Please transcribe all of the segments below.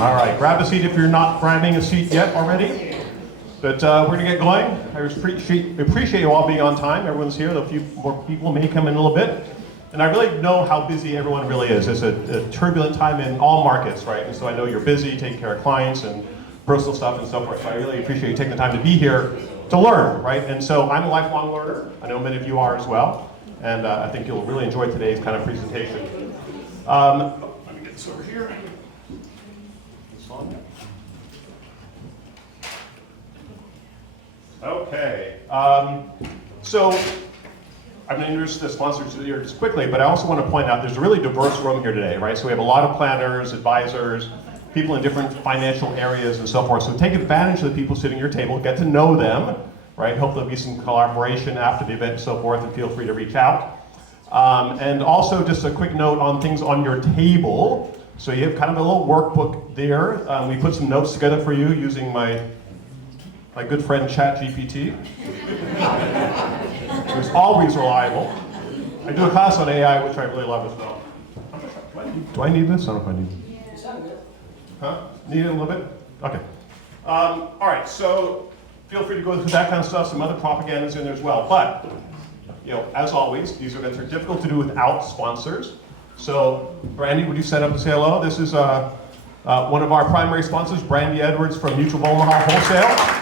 All right, grab a seat if you're not grabbing a seat yet already. But we're going to get going. I appreciate you all being on time. Everyone's here. A few more people may come in a little bit. And I really know how busy everyone really is. It's a turbulent time in all markets, right? And so I know you're busy taking care of clients and personal stuff and so forth. So I really appreciate you taking the time to be here to learn, right? And so I'm a lifelong learner. I know many of you are as well. And I think you'll really enjoy today's kind of presentation. Let me get this over here. This on. Okay. So I'm going to introduce the sponsors here just quickly, but I also want to point out there's a really diverse room here today, right? So we have a lot of planners, advisors, people in different financial areas and so forth. So take advantage of the people sitting at your table, get to know them, right? Hope there'll be some collaboration after the event and so forth, and feel free to reach out. And also just a quick note on things on your table. So you have kind of a little workbook there. We put some notes together for you using my good friend ChatGPT, who's always reliable. I do a class on AI, which I really love as well. Do I need this? I don't know if I need it. Huh? Need it a little bit? Okay. All right, so feel free to go through that kind of stuff. Some other propaganda's in there as well. But, you know, as always, these events are difficult to do without sponsors. So, Brandy, would you stand up and say hello? This is one of our primary sponsors, Brandy Edwards from Mutual of Omaha Wholesale.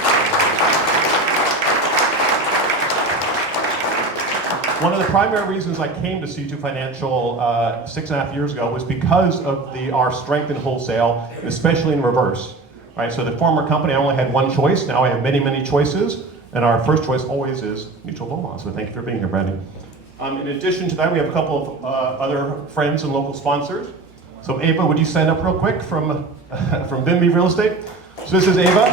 One of the primary reasons I came to C2 Financial 6.5 years ago was because of our strength in wholesale, especially in reverse. Right? So the former company, I only had one choice. Now I have many, many choices. And our first choice always is Mutual of Omaha. So thank you for being here, Brandy. In addition to that, we have a couple of other friends and local sponsors. So Ava, would you stand up real quick from Bimby Real Estate? So this is Ava.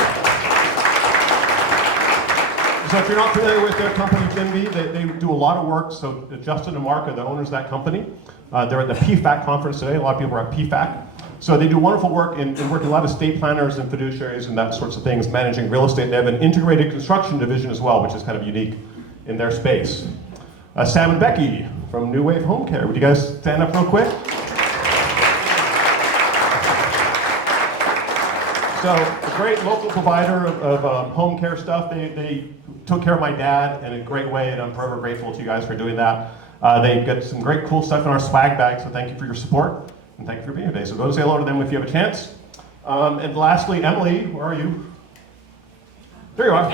So if you're not familiar with their company, Bimby, they do a lot of work. So Justin and Mark are the owners of that company. They're at the PFAC conference today. A lot of people are at PFAC. So they do wonderful work in working with a lot of estate planners and fiduciaries and that sorts of things, managing real estate. They have an integrated construction division as well, which is kind of unique in their space. Sam and Becky from New Wave Home Care. Would you guys stand up real quick? So a great local provider of home care stuff. They took care of my dad in a great way, and I'm forever grateful to you guys for doing that. They get some great cool stuff in our swag bag, so thank you for your support, and thank you for being here today. So go say hello to them if you have a chance. And lastly, Emily, where are you? There you are.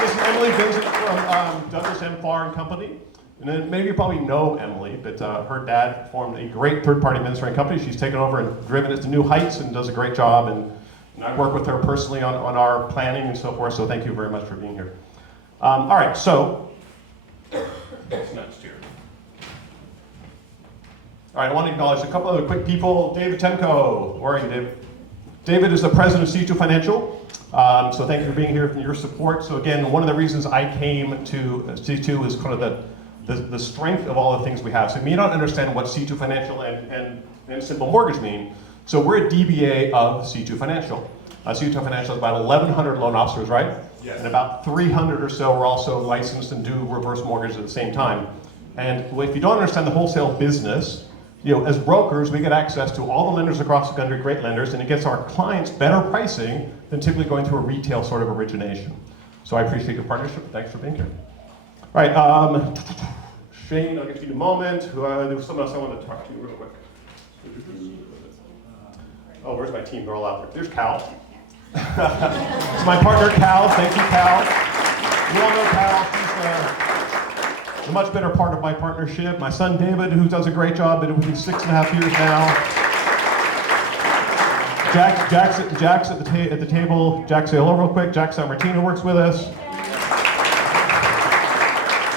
This is Emily Vincent from Douglas M. Farr and Company. And then maybe you probably know Emily, but her dad formed a great third-party administrating company. She's taken over and driven it to new heights and does a great job. And I work with her personally on our planning and so forth, so thank you very much for being here. All right, so what's next here? All right, I want to acknowledge a couple other quick people. David Temko, where are you, David? David is the president of C2 Financial. So thank you for being here and your support. So again, one of the reasons I came to C2 is kind of the strength of all the things we have. So you may not understand what C2 Financial and Simple Mortgage mean. So we're a DBA of C2 Financial. C2 Financial has about 1,100 loan officers, right? Yes. And about 300 or so are also licensed and do reverse mortgage at the same time. And if you don't understand the wholesale business, you know, as brokers, we get access to all the lenders across the country, great lenders, and it gets our clients better pricing than typically going through a retail sort of origination. So I appreciate your partnership. Thanks for being here. All right, Shane, I'll get to you in a moment. There was someone else I wanted to talk to you real quick. Oh, where's my team? They're all out there. There's Cal. It's my partner, Cal. Thank you, Cal. You all know Cal. She's a much better part of my partnership. My son, David, who does a great job, been with me 6.5 years now. Jack's at the table. Jack, say hello real quick. Jack Sammartino works with us.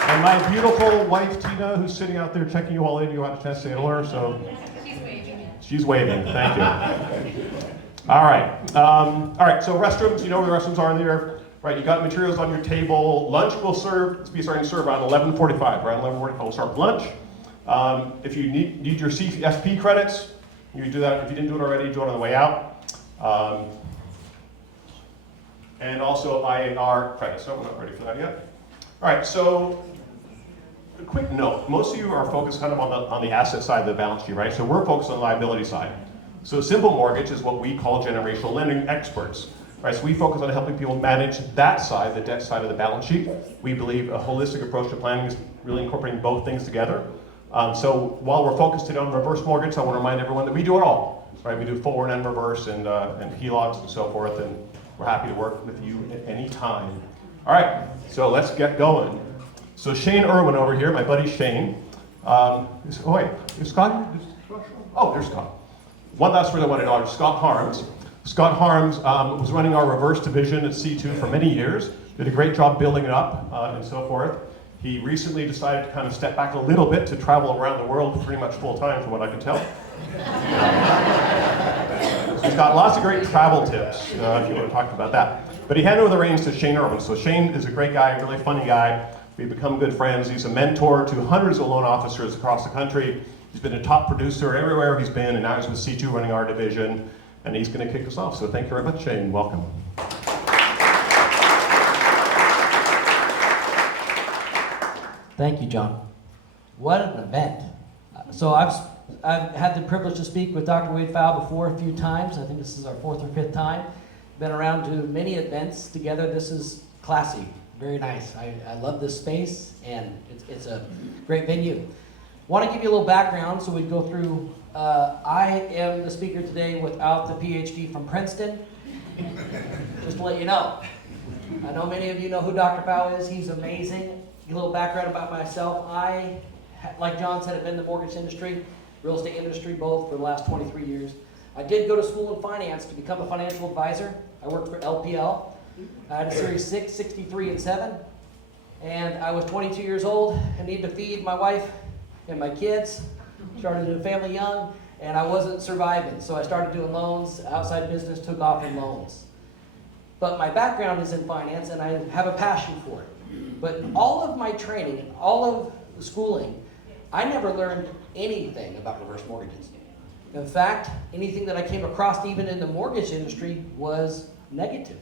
And my beautiful wife, Tina, who's sitting out there checking you all in. You want a chance to say hello, so. She's waving. She's waving, thank you. All right, so restrooms, you know where the restrooms are in there. Right, you got materials on your table. Lunch will be starting to serve around 11:45. Around 11:45, we'll start lunch. If you need your CFP credits, you do that. If you didn't do it already, do it on the way out. And also IAR credits. No, we're not ready for that yet. All right, so a quick note, most of you are focused kind of on the asset side of the balance sheet, right? So we're focused on the liability side. So simple mortgage is what we call generational lending experts, right? So we focus on helping people manage that side, the debt side of the balance sheet. We believe a holistic approach to planning is really incorporating both things together. So while we're focused today on reverse mortgage, I want to remind everyone that we do it all, right? We do forward and reverse and HELOCs and so forth, and we're happy to work with you at any time. All right, so let's get going. So Shane Irwin over here, my buddy Shane. Is Scott here? Oh, there's Scott. One last word I want to know, Scott Harms. Scott Harms was running our reverse division at C2 for many years, did a great job building it up and so forth. He recently decided to kind of step back a little bit to travel around the world pretty much full time from what I can tell. So he's got lots of great travel tips if you want to talk about that. But he handed over the reins to Shane Irwin. So Shane is a great guy, really funny guy. We've become good friends. He's a mentor to hundreds of loan officers across the country. He's been a top producer everywhere he's been, and now he's with C2 running our division, and he's going to kick us off. So thank you very much, Shane. Welcome. Thank you, John. What an event. So I've had the privilege to speak with Dr. Wade Pfau before a few times. I think this is our 4th or 5th time. Been around to many events together. This is classy, very nice. I love this space, and it's a great venue. Want to give you a little background so we go through. I am the speaker today without the PhD from Princeton, just to let you know. I know many of you know who Dr. Pfau is. He's amazing. A little background about myself. I, like John said, have been in the mortgage industry, real estate industry, both for the last 23 years. I did go to school in finance to become a financial advisor. I worked for LPL. I had a Series 6, 63, and 7. And I was 22 years old and needed to feed my wife and my kids. Started a family young, and I wasn't surviving. So I started doing loans, outside business, took off in loans. But my background is in finance, and I have a passion for it. But all of my training and all of the schooling, I never learned anything about reverse mortgages. In fact, anything that I came across even in the mortgage industry was negative.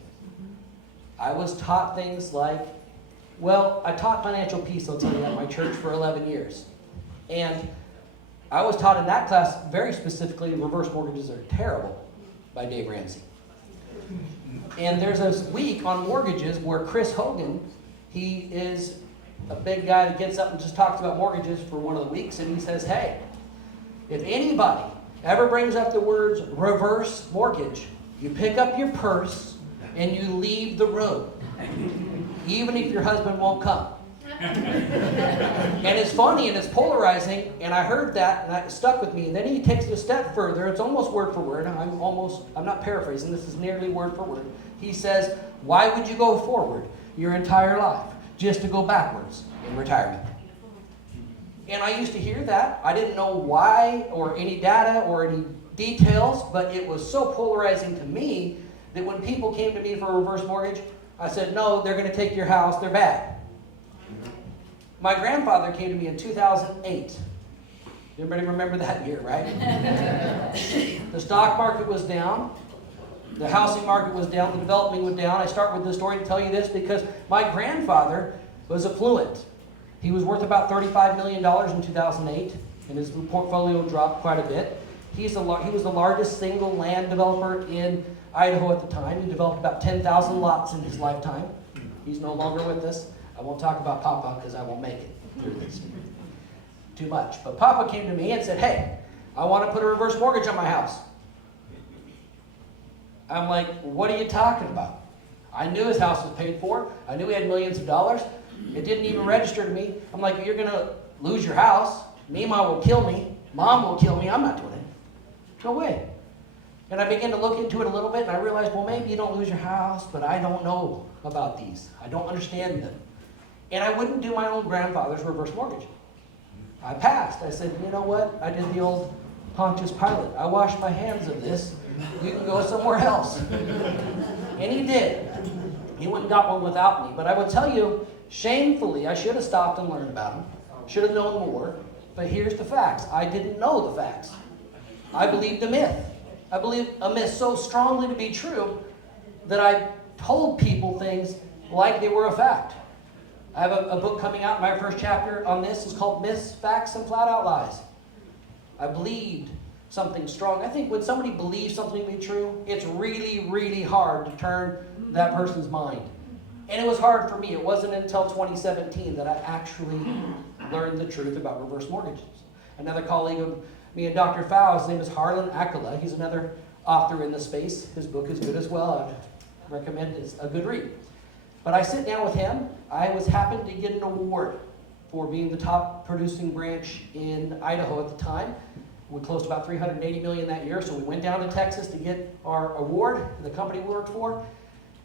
I was taught things like, well, I taught financial peace, I'll tell you, at my church for 11 years. And I was taught in that class very specifically, reverse mortgages are terrible by Dave Ramsey. And there's a week on mortgages where Chris Hogan, he is a big guy that gets up and just talks about mortgages for one of the weeks, and he says, hey, if anybody ever brings up the words reverse mortgage, you pick up your purse and you leave the room, even if your husband won't come. And it's funny and it's polarizing, and I heard that and it stuck with me. And then he takes it a step further. It's almost word for word. I'm not paraphrasing. This is nearly word for word. He says, why would you go forward your entire life just to go backwards in retirement? And I used to hear that. I didn't know why or any data or any details, but it was so polarizing to me that when people came to me for a reverse mortgage, I said, no, they're going to take your house, they're bad. My grandfather came to me in 2008. Everybody remember that year, right? The stock market was down. The housing market was down. The development was down. I start with this story to tell you this because my grandfather was affluent. He was worth about $35 million in 2008, and his portfolio dropped quite a bit. He was the largest single land developer in Idaho at the time. He developed about 10,000 lots in his lifetime. He's no longer with us. I won't talk about Papa because I won't make it through this too much. But Papa came to me and said, hey, I want to put a reverse mortgage on my house. I'm like, what are you talking about? I knew his house was paid for. I knew he had millions of dollars. It didn't even register to me. I'm like, you're going to lose your house. Mima will kill me. Mom will kill me. I'm not doing it. No way. And I began to look into it a little bit, and I realized, well, maybe you don't lose your house, but I don't know about these. I don't understand them. And I wouldn't do my own grandfather's reverse mortgage. I passed. I said, you know what? I did the old Pontius Pilate. I washed my hands of this. You can go somewhere else. And he did. He went and got one without me. But I would tell you, shamefully, I should have stopped and learned about him. Should have known more. But here's the facts. I didn't know the facts. I believed a myth. I believed a myth so strongly to be true that I told people things like they were a fact. I have a book coming out. My first chapter on this is called Myths, Facts, and Flat Out Lies. I believed something strong. I think when somebody believes something to be true, it's really, really hard to turn that person's mind. And it was hard for me. It wasn't until 2017 that I actually learned the truth about reverse mortgages. Another colleague of me and Dr. Pfau, his name is Harlan Akala. He's another author in the space. His book is good as well. I'd recommend it's a good read. But I sit down with him. I was happened to get an award for being the top producing branch in Idaho at the time. We closed about $380 million that year, so we went down to Texas to get our award, the company we worked for.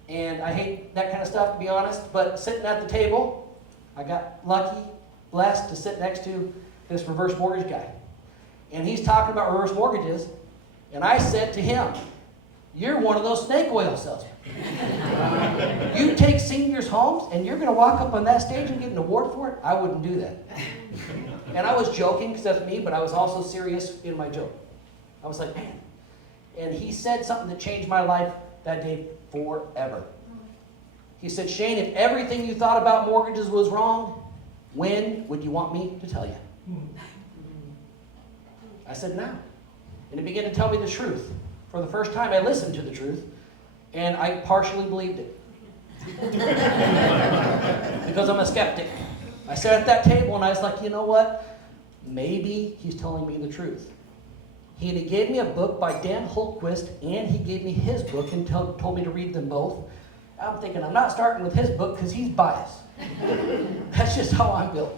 And I hate that kind of stuff, to be honest, but sitting at the table, I got lucky, blessed to sit next to this reverse mortgage guy. And he's talking about reverse mortgages, and I said to him, "You're one of those snake oil salesmen. You take seniors' homes, and you're going to walk up on that stage and get an award for it? I wouldn't do that." And I was joking, because that's me, but I was also serious in my joke. I was like, man. And he said something that changed my life that day forever. He said, "Shane, if everything you thought about mortgages was wrong, when would you want me to tell you?" I said, "Now." And he began to tell me the truth. For the first time, I listened to the truth, and I partially believed it. Because I'm a skeptic. I sat at that table and I was like, you know what? Maybe he's telling me the truth. He gave me a book by Dan Holtquist, and he gave me his book and told me to read them both. I'm thinking, I'm not starting with his book because he's biased. That's just how I'm built.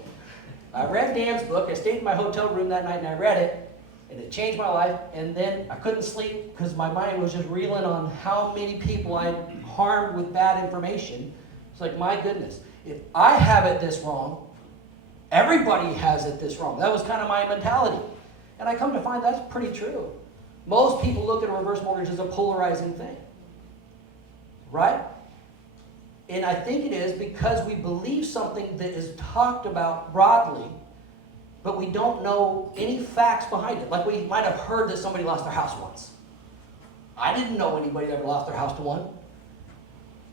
I read Dan's book. I stayed in my hotel room that night and I read it, and it changed my life. And then I couldn't sleep because my mind was just reeling on how many people I harmed with bad information. It's like, my goodness, if I have it this wrong, everybody has it this wrong. That was kind of my mentality. And I come to find that's pretty true. Most people look at a reverse mortgage as a polarizing thing. Right? And I think it is because we believe something that is talked about broadly, but we don't know any facts behind it. Like we might have heard that somebody lost their house once. I didn't know anybody that ever lost their house to one.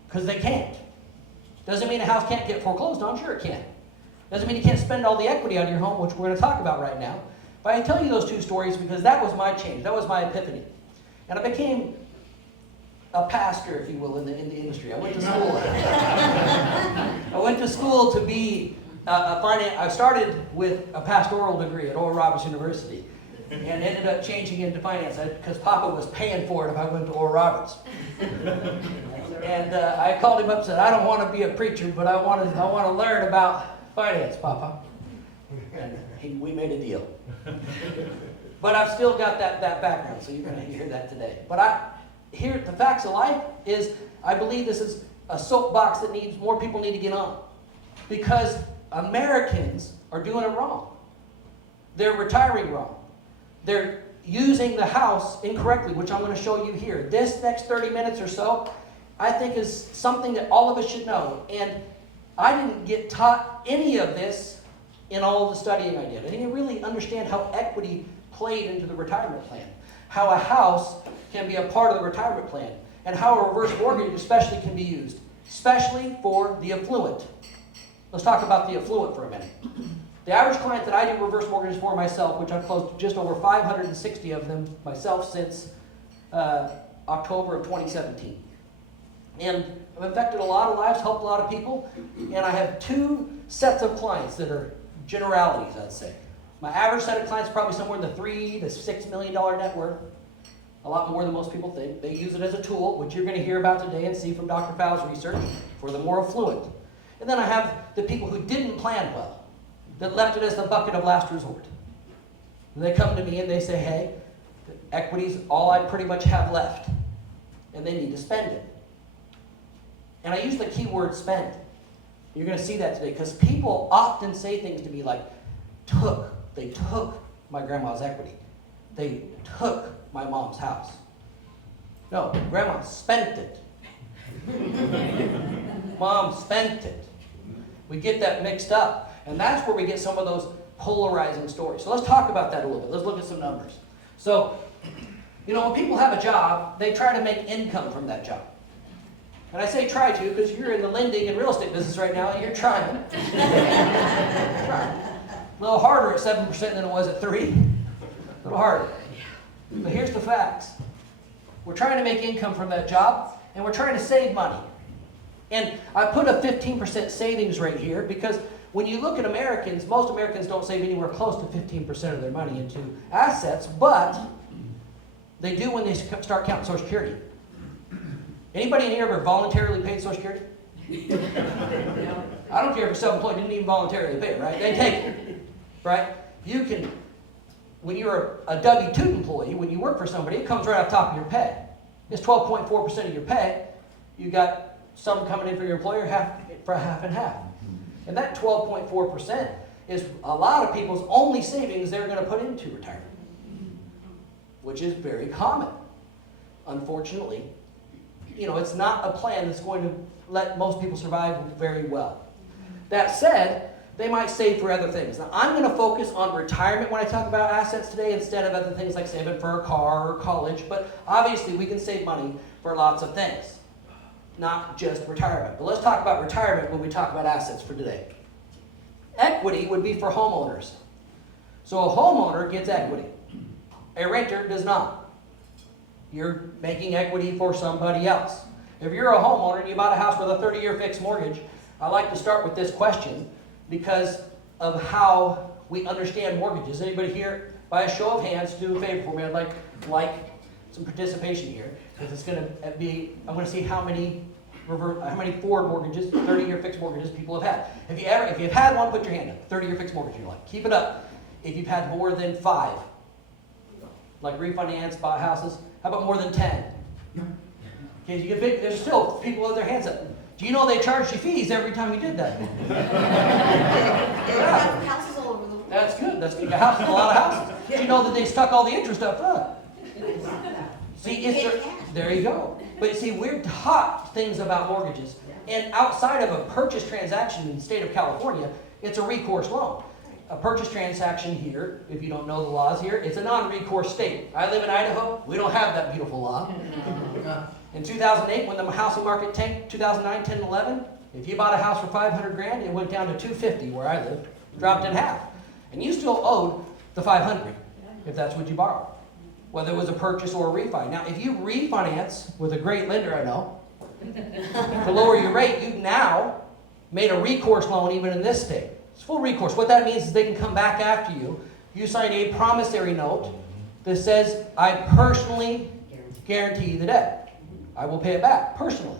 Because they can't. Doesn't mean a house can't get foreclosed on. Sure it can. Doesn't mean you can't spend all the equity out of your home, which we're going to talk about right now. But I tell you those two stories because that was my change. That was my epiphany. And I became a pastor, if you will, in the industry. I went to school. I went to school to be a finance. I started with a pastoral degree at Oral Roberts University, and ended up changing into finance because Papa was paying for it if I went to Oral Roberts. And I called him up and said, "I don't want to be a preacher, but I want to learn about finance, Papa." And we made a deal. But I've still got that background, so you're going to hear that today. But here, the facts of life is, I believe this is a soapbox that more people need to get on. Because Americans are doing it wrong. They're retiring wrong. They're using the house incorrectly, which I'm going to show you here. This next 30 minutes or so, I think is something that all of us should know. And I didn't get taught any of this in all of the studying I did. I didn't really understand how equity played into the retirement plan, how a house can be a part of the retirement plan, and how a reverse mortgage especially can be used, especially for the affluent. Let's talk about the affluent for a minute. The average client that I do reverse mortgages for myself, which I've closed just over 560 of them myself since October of 2017. And I've affected a lot of lives, helped a lot of people, and I have two sets of clients that are generalities, I'd say. My average set of clients is probably somewhere in the $3 to $6 million net worth, a lot more than most people think. They use it as a tool, which you're going to hear about today and see from Dr. Pfau's research, for the more affluent. And then I have the people who didn't plan well, that left it as the bucket of last resort. And they come to me and they say, "Hey, equity's all I pretty much have left," and they need to spend it. And I use the key word spend. You're going to see that today because people often say things to me like, they took my grandma's equity. They took my mom's house. No, grandma spent it. Mom spent it. We get that mixed up. And that's where we get some of those polarizing stories. So let's talk about that a little bit. Let's look at some numbers. So, when people have a job, they try to make income from that job. And I say try to because you're in the lending and real estate business right now, you're trying. Trying. A little harder at 7% than it was at 3%. A little harder. But here's the facts. We're trying to make income from that job, and we're trying to save money. And I put a 15% savings rate here because when you look at Americans, most Americans don't save anywhere close to 15% of their money into assets, but they do when they start counting Social Security. Anybody in here ever voluntarily paid Social Security? I don't care if you're self-employed, you didn't even voluntarily pay it, right? They take it, right? You can, when you're a W-2 employee, when you work for somebody, it comes right off the top of your pay. It's 12.4% of your pay. You got some coming in for your employer, half and half. And that 12.4% is a lot of people's only savings they're going to put into retirement, which is very common. Unfortunately, it's not a plan that's going to let most people survive very well. That said, they might save for other things. Now, I'm going to focus on retirement when I talk about assets today instead of other things like saving for a car or college, but obviously we can save money for lots of things, not just retirement. But let's talk about retirement when we talk about assets for today. Equity would be for homeowners. So a homeowner gets equity. A renter does not. You're making equity for somebody else. If you're a homeowner and you bought a house with a 30-year fixed mortgage, I like to start with this question because of how we understand mortgages. Anybody here, by a show of hands, do a favor for me. I'd like some participation here because it's going to be, I'm going to see how many forward mortgages, 30-year fixed mortgages people have had. If you've had one, put your hand up. 30-year fixed mortgage in your life. Keep it up. If you've had more than 5, like refinance, bought houses, how about more than 10? Okay, you get big, there's still people with their hands up. Do you know they charged you fees every time you did that? Yeah. Houses all over the world. That's good. That's good. A lot of houses. Do you know that they stuck all the interest up front? See, there you go. But see, we're taught things about mortgages. And outside of a purchase transaction in the state of California, it's a recourse loan. A purchase transaction here, if you don't know the laws here, it's a non-recourse state. I live in Idaho. We don't have that beautiful law. In 2008, when the housing market tanked, 2009, 10, 11, if you bought a house for $500,000, it went down to $250 where I live, dropped in half. And you still owed the $500 if that's what you borrowed, whether it was a purchase or a refi. Now, if you refinance with a great lender I know, to lower your rate, you've now made a recourse loan even in this state. It's full recourse. What that means is they can come back after you. You sign a promissory note that says, I personally guarantee the debt. I will pay it back personally.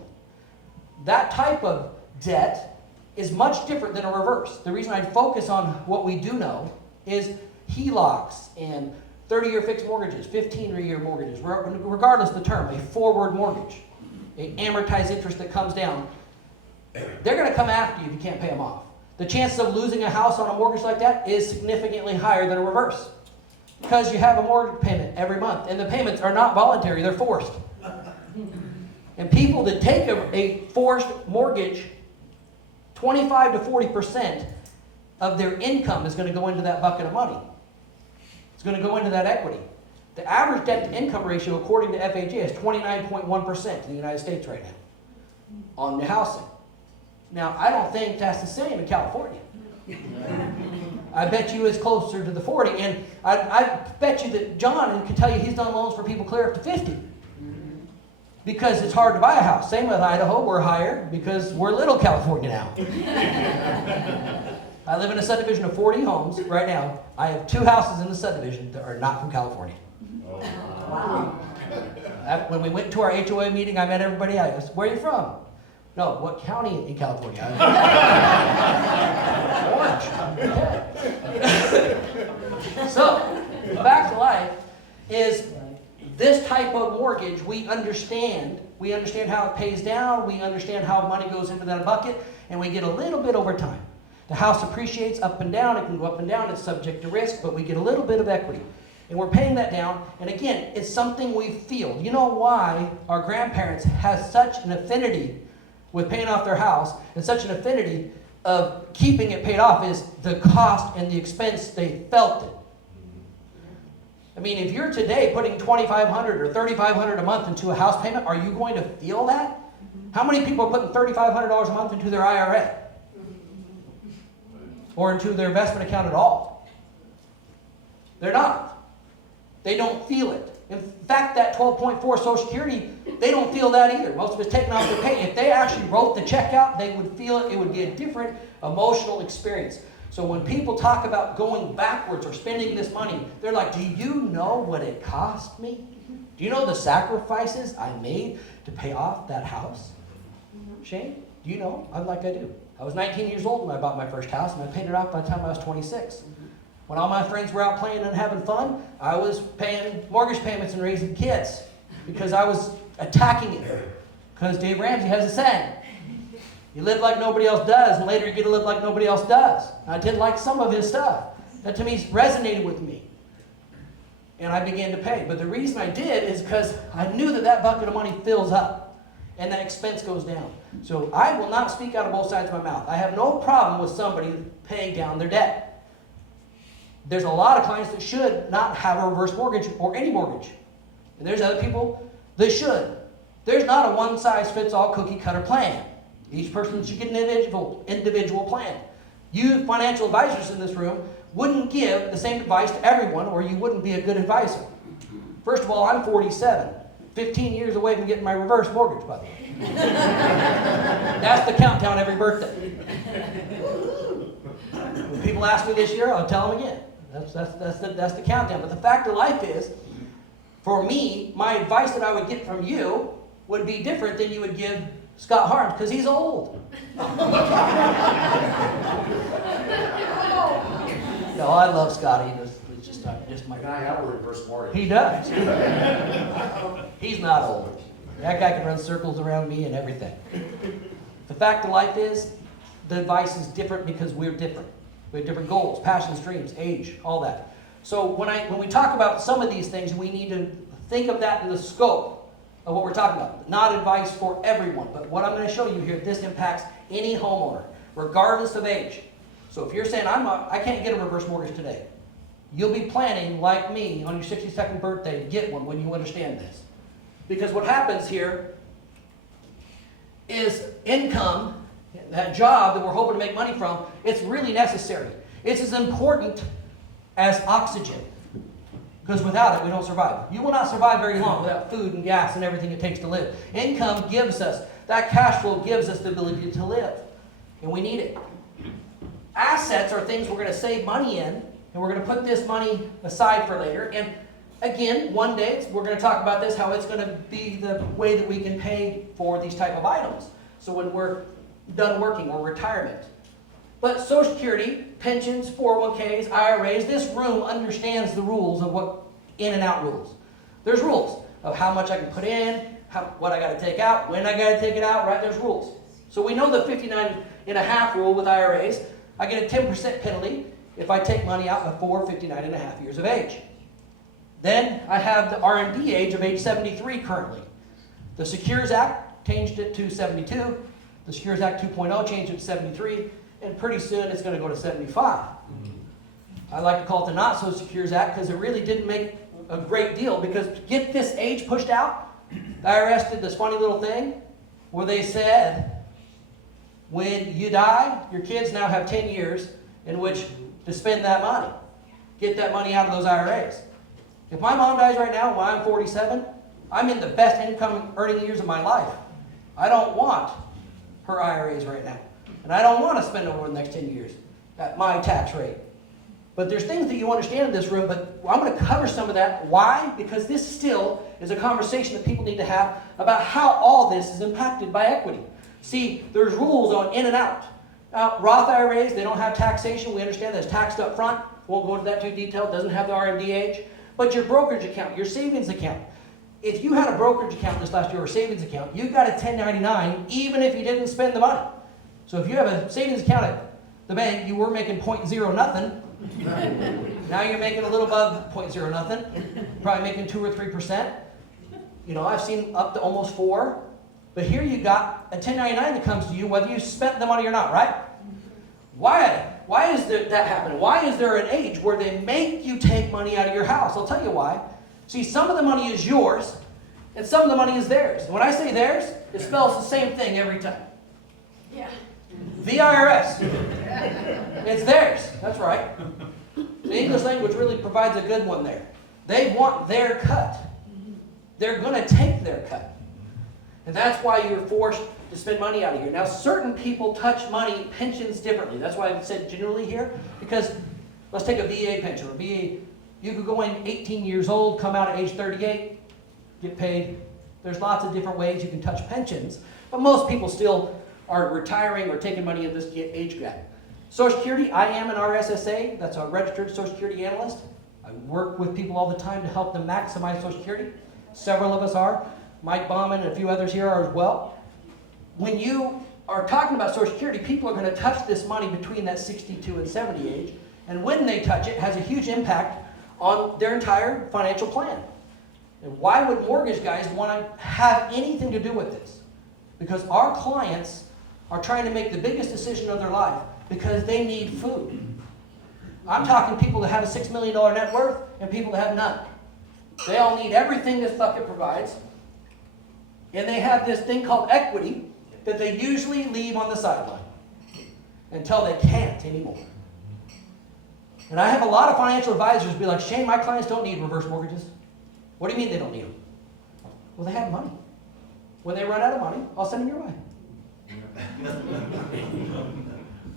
That type of debt is much different than a reverse. The reason I focus on what we do know is HELOCs and 30-year fixed mortgages, 15-year mortgages, regardless of the term, a forward mortgage, an amortized interest that comes down. They're going to come after you if you can't pay them off. The chances of losing a house on a mortgage like that is significantly higher than a reverse because you have a mortgage payment every month, and the payments are not voluntary, they're forced. And people that take a forced mortgage, 25 to 40% of their income is going to go into that bucket of money. It's going to go into that equity. The average debt-to-income ratio, according to FHA, is 29.1% in the United States right now on the housing. Now, I don't think that's the same in California. I bet you it's closer to the 40, and I bet you that John can tell you he's done loans for people clear up to 50. Because it's hard to buy a house. Same with Idaho, we're higher because we're little California now. I live in a subdivision of 40 homes right now. I have 2 houses in the subdivision that are not from California. Oh. Wow. When we went to our HOA meeting, I met everybody. I asked, where are you from? No, what county in California? Orange. Okay. So, back to life is this type of mortgage, we understand how it pays down, we understand how money goes into that bucket, and we get a little bit over time. The house appreciates up and down, it can go up and down, it's subject to risk, but we get a little bit of equity. And we're paying that down, and again, it's something we feel. You know why our grandparents have such an affinity with paying off their house, and such an affinity of keeping it paid off is the cost and the expense they felt it. I mean, if you're today putting $2,500 or $3,500 a month into a house payment, are you going to feel that? How many people are putting $3,500 a month into their IRA? Or into their investment account at all? They're not. They don't feel it. In fact, that 12.4 Social Security, they don't feel that either. Most of it's taken off their pay. If they actually wrote the check out, they would feel it. It would be a different emotional experience. So when people talk about going backwards or spending this money, they're like, do you know what it cost me? Do you know the sacrifices I made to pay off that house? Shane, do you know? I'm like I do. I was 19 years old when I bought my first house, and I paid it off by the time I was 26. When all my friends were out playing and having fun, I was paying mortgage payments and raising kids because I was attacking it. Because Dave Ramsey has a saying, you live like nobody else does, and later you get to live like nobody else does. And I didn't like some of his stuff. That to me resonated with me. And I began to pay. But the reason I did is because I knew that that bucket of money fills up and that expense goes down. So I will not speak out of both sides of my mouth. I have no problem with somebody paying down their debt. There's a lot of clients that should not have a reverse mortgage or any mortgage. And there's other people that should. There's not a one-size-fits-all cookie-cutter plan. Each person should get an individual plan. You financial advisors in this room wouldn't give the same advice to everyone, or you wouldn't be a good advisor. First of all, I'm 47. 15 years away from getting my reverse mortgage, by the way. That's the countdown every birthday. When people ask me this year, I'll tell them again. That's the countdown. But the fact of life is, for me, my advice that I would get from you would be different than you would give Scott Harms, because he's old. No, I love Scott. He's just my guy. I have a reverse mortgage. He does. He's not old. That guy can run circles around me and everything. The fact of life is, the advice is different because we're different. We have different goals, passions, dreams, age, all that. So when we talk about some of these things, we need to think of that in the scope of what we're talking about. Not advice for everyone, but what I'm going to show you here, this impacts any homeowner, regardless of age. So if you're saying, I can't get a reverse mortgage today, you'll be planning, like me, on your 62nd birthday to get one when you understand this. Because what happens here is income, that job that we're hoping to make money from, it's really necessary. It's as important as oxygen. Because without it, we don't survive. You will not survive very long without food and gas and everything it takes to live. Income gives us, that cash flow gives us the ability to live. And we need it. Assets are things we're going to save money in, and we're going to put this money aside for later. And again, one day, we're going to talk about this, how it's going to be the way that we can pay for these type of items. So when we're done working or retirement. But Social Security, pensions, 401ks, IRAs, this room understands the rules of what in and out rules. There's rules of how much I can put in, what I got to take out, when I got to take it out, right? There's rules. So we know the 59.5 rule with IRAs. I get a 10% penalty if I take money out before 59.5 years of age. Then I have the RMD age of age 73 currently. The Secures Act changed it to 72. The Secures Act 2.0 changed it to 73. And pretty soon it's going to go to 75. I like to call it the Not So Secures Act because it really didn't make a great deal, because to get this age pushed out, the IRS did this funny little thing where they said, when you die, your kids now have 10 years in which to spend that money. Get that money out of those IRAs. If my mom dies right now when I'm 47, I'm in the best income earning years of my life. I don't want her IRAs right now. And I don't want to spend over the next 10 years at my tax rate. But there's things that you understand in this room, but I'm going to cover some of that. Why? Because this still is a conversation that people need to have about how all this is impacted by equity. See, there's rules on in and out. Roth IRAs, they don't have taxation. We understand that's taxed up front. Won't go into that too detailed. Doesn't have the RMD age. But your brokerage account, your savings account. If you had a brokerage account this last year or a savings account, you got a 1099 even if you didn't spend the money. So if you have a savings account at the bank, you were making 0.0 nothing. Now you're making a little above 0.0 nothing. Probably making 2 or 3%. You know, I've seen up to almost 4. But here you got a 1099 that comes to you whether you spent the money or not, right? Why is that happening? Why is there an age where they make you take money out of your house? I'll tell you why. See, some of the money is yours, And some of the money is theirs. And when I say theirs, it spells the same thing every time. Yeah. The IRS. It's theirs. That's right. The English language really provides a good one there. They want their cut. They're going to take their cut. And that's why you're forced to spend money out of here. Now, certain people touch money, pensions differently. That's why I said generally here. Because let's take a VA pension. Or VA, you could go in 18 years old, come out at age 38, get paid. There's lots of different ways you can touch pensions. But most people still are retiring or taking money at this age gap. Social Security, I am an RSSA. That's a registered Social Security analyst. I work with people all the time to help them maximize Social Security. Several of us are. Mike Bauman and a few others here are as well. When you are talking about Social Security, people are going to touch this money between that 62 and 70 age. And when they touch it, it has a huge impact on their entire financial plan. And why would mortgage guys want to have anything to do with this? Because our clients are trying to make the biggest decision of their life because they need food. I'm talking people that have a $6 million net worth and people that have none. They all need everything this bucket provides. And they have this thing called equity that they usually leave on the sideline until they can't anymore. And I have a lot of financial advisors be like, Shane, my clients don't need reverse mortgages. What do you mean they don't need them? Well, they have money. When they run out of money, I'll send them your way. Does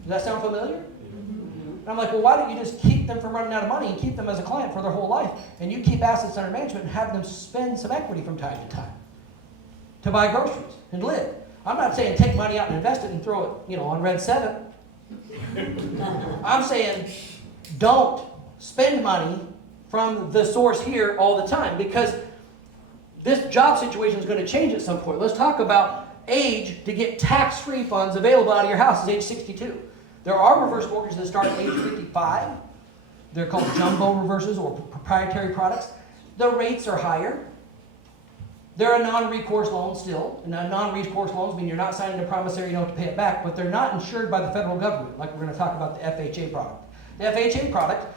that sound familiar? And I'm like, well, why don't you just keep them from running out of money and keep them as a client for their whole life? And you keep assets under management and have them spend some equity from time to time to buy groceries and live. I'm not saying take money out and invest it and throw it, on Red 7. I'm saying don't spend money from the source here all the time because this job situation is going to change at some point. Let's talk about age to get tax-free funds available out of your house is age 62. There are reverse mortgages that start at age 55. They're called jumbo reverses or proprietary products. The rates are higher. They're a non-recourse loan still. And non-recourse loans mean you're not signing a promissory note to pay it back, but they're not insured by the federal government, like we're going to talk about the FHA product. The FHA product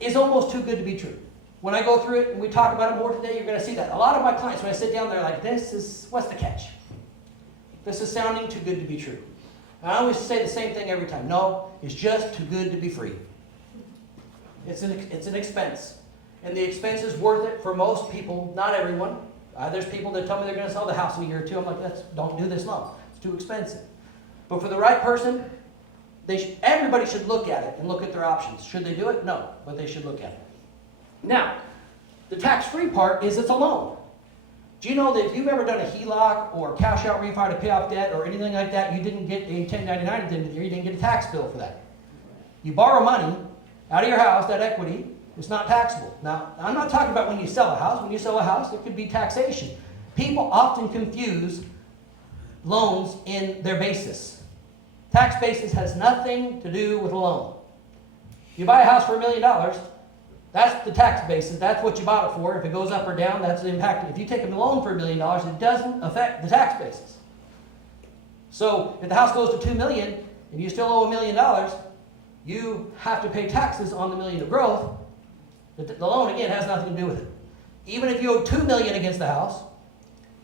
is almost too good to be true. When I go through it and we talk about it more today, you're going to see that. A lot of my clients, when I sit down, they're like, what's the catch? This is sounding too good to be true. And I always say the same thing every time. No, it's just too good to be free. It's an expense. And the expense is worth it for most people, not everyone. There's people that tell me they're going to sell the house in a year or two. I'm like, don't do this loan. It's too expensive. But for the right person, everybody should look at it and look at their options. Should they do it? No, but they should look at it. Now, the tax-free part is it's a loan. Do you know that if you've ever done a HELOC or cash out refi to pay off debt or anything like that, you didn't get a 1099 at the end of the year, you didn't get a tax bill for that. You borrow money out of your house, that equity, it's not taxable. Now, I'm not talking about when you sell a house. When you sell a house, it could be taxation. People often confuse loans in their basis. Tax basis has nothing to do with a loan. You buy a house for $1 million, that's the tax basis. That's what you bought it for. If it goes up or down, that's the impact. If you take a loan for $1 million, it doesn't affect the tax basis. So if the house goes to $2 million and you still owe $1 million, you have to pay taxes on the $1 million of growth. The loan, again, has nothing to do with it. Even if you owe $2 million against the house,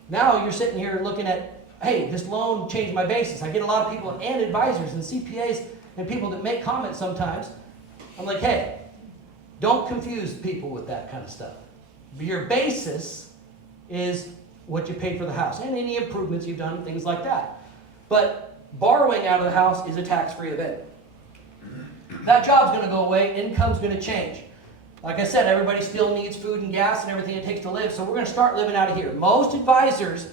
now you're sitting here looking at, hey, this loan changed my basis. I get a lot of people and advisors and CPAs and people that make comments sometimes. I'm like, hey, don't confuse people with that kind of stuff. Your basis is what you paid for the house and any improvements you've done, things like that. But borrowing out of the house is a tax-free event. That job's going to go away, income's going to change. Like I said, everybody still needs food and gas and everything it takes to live, so we're going to start living out of here. Most advisors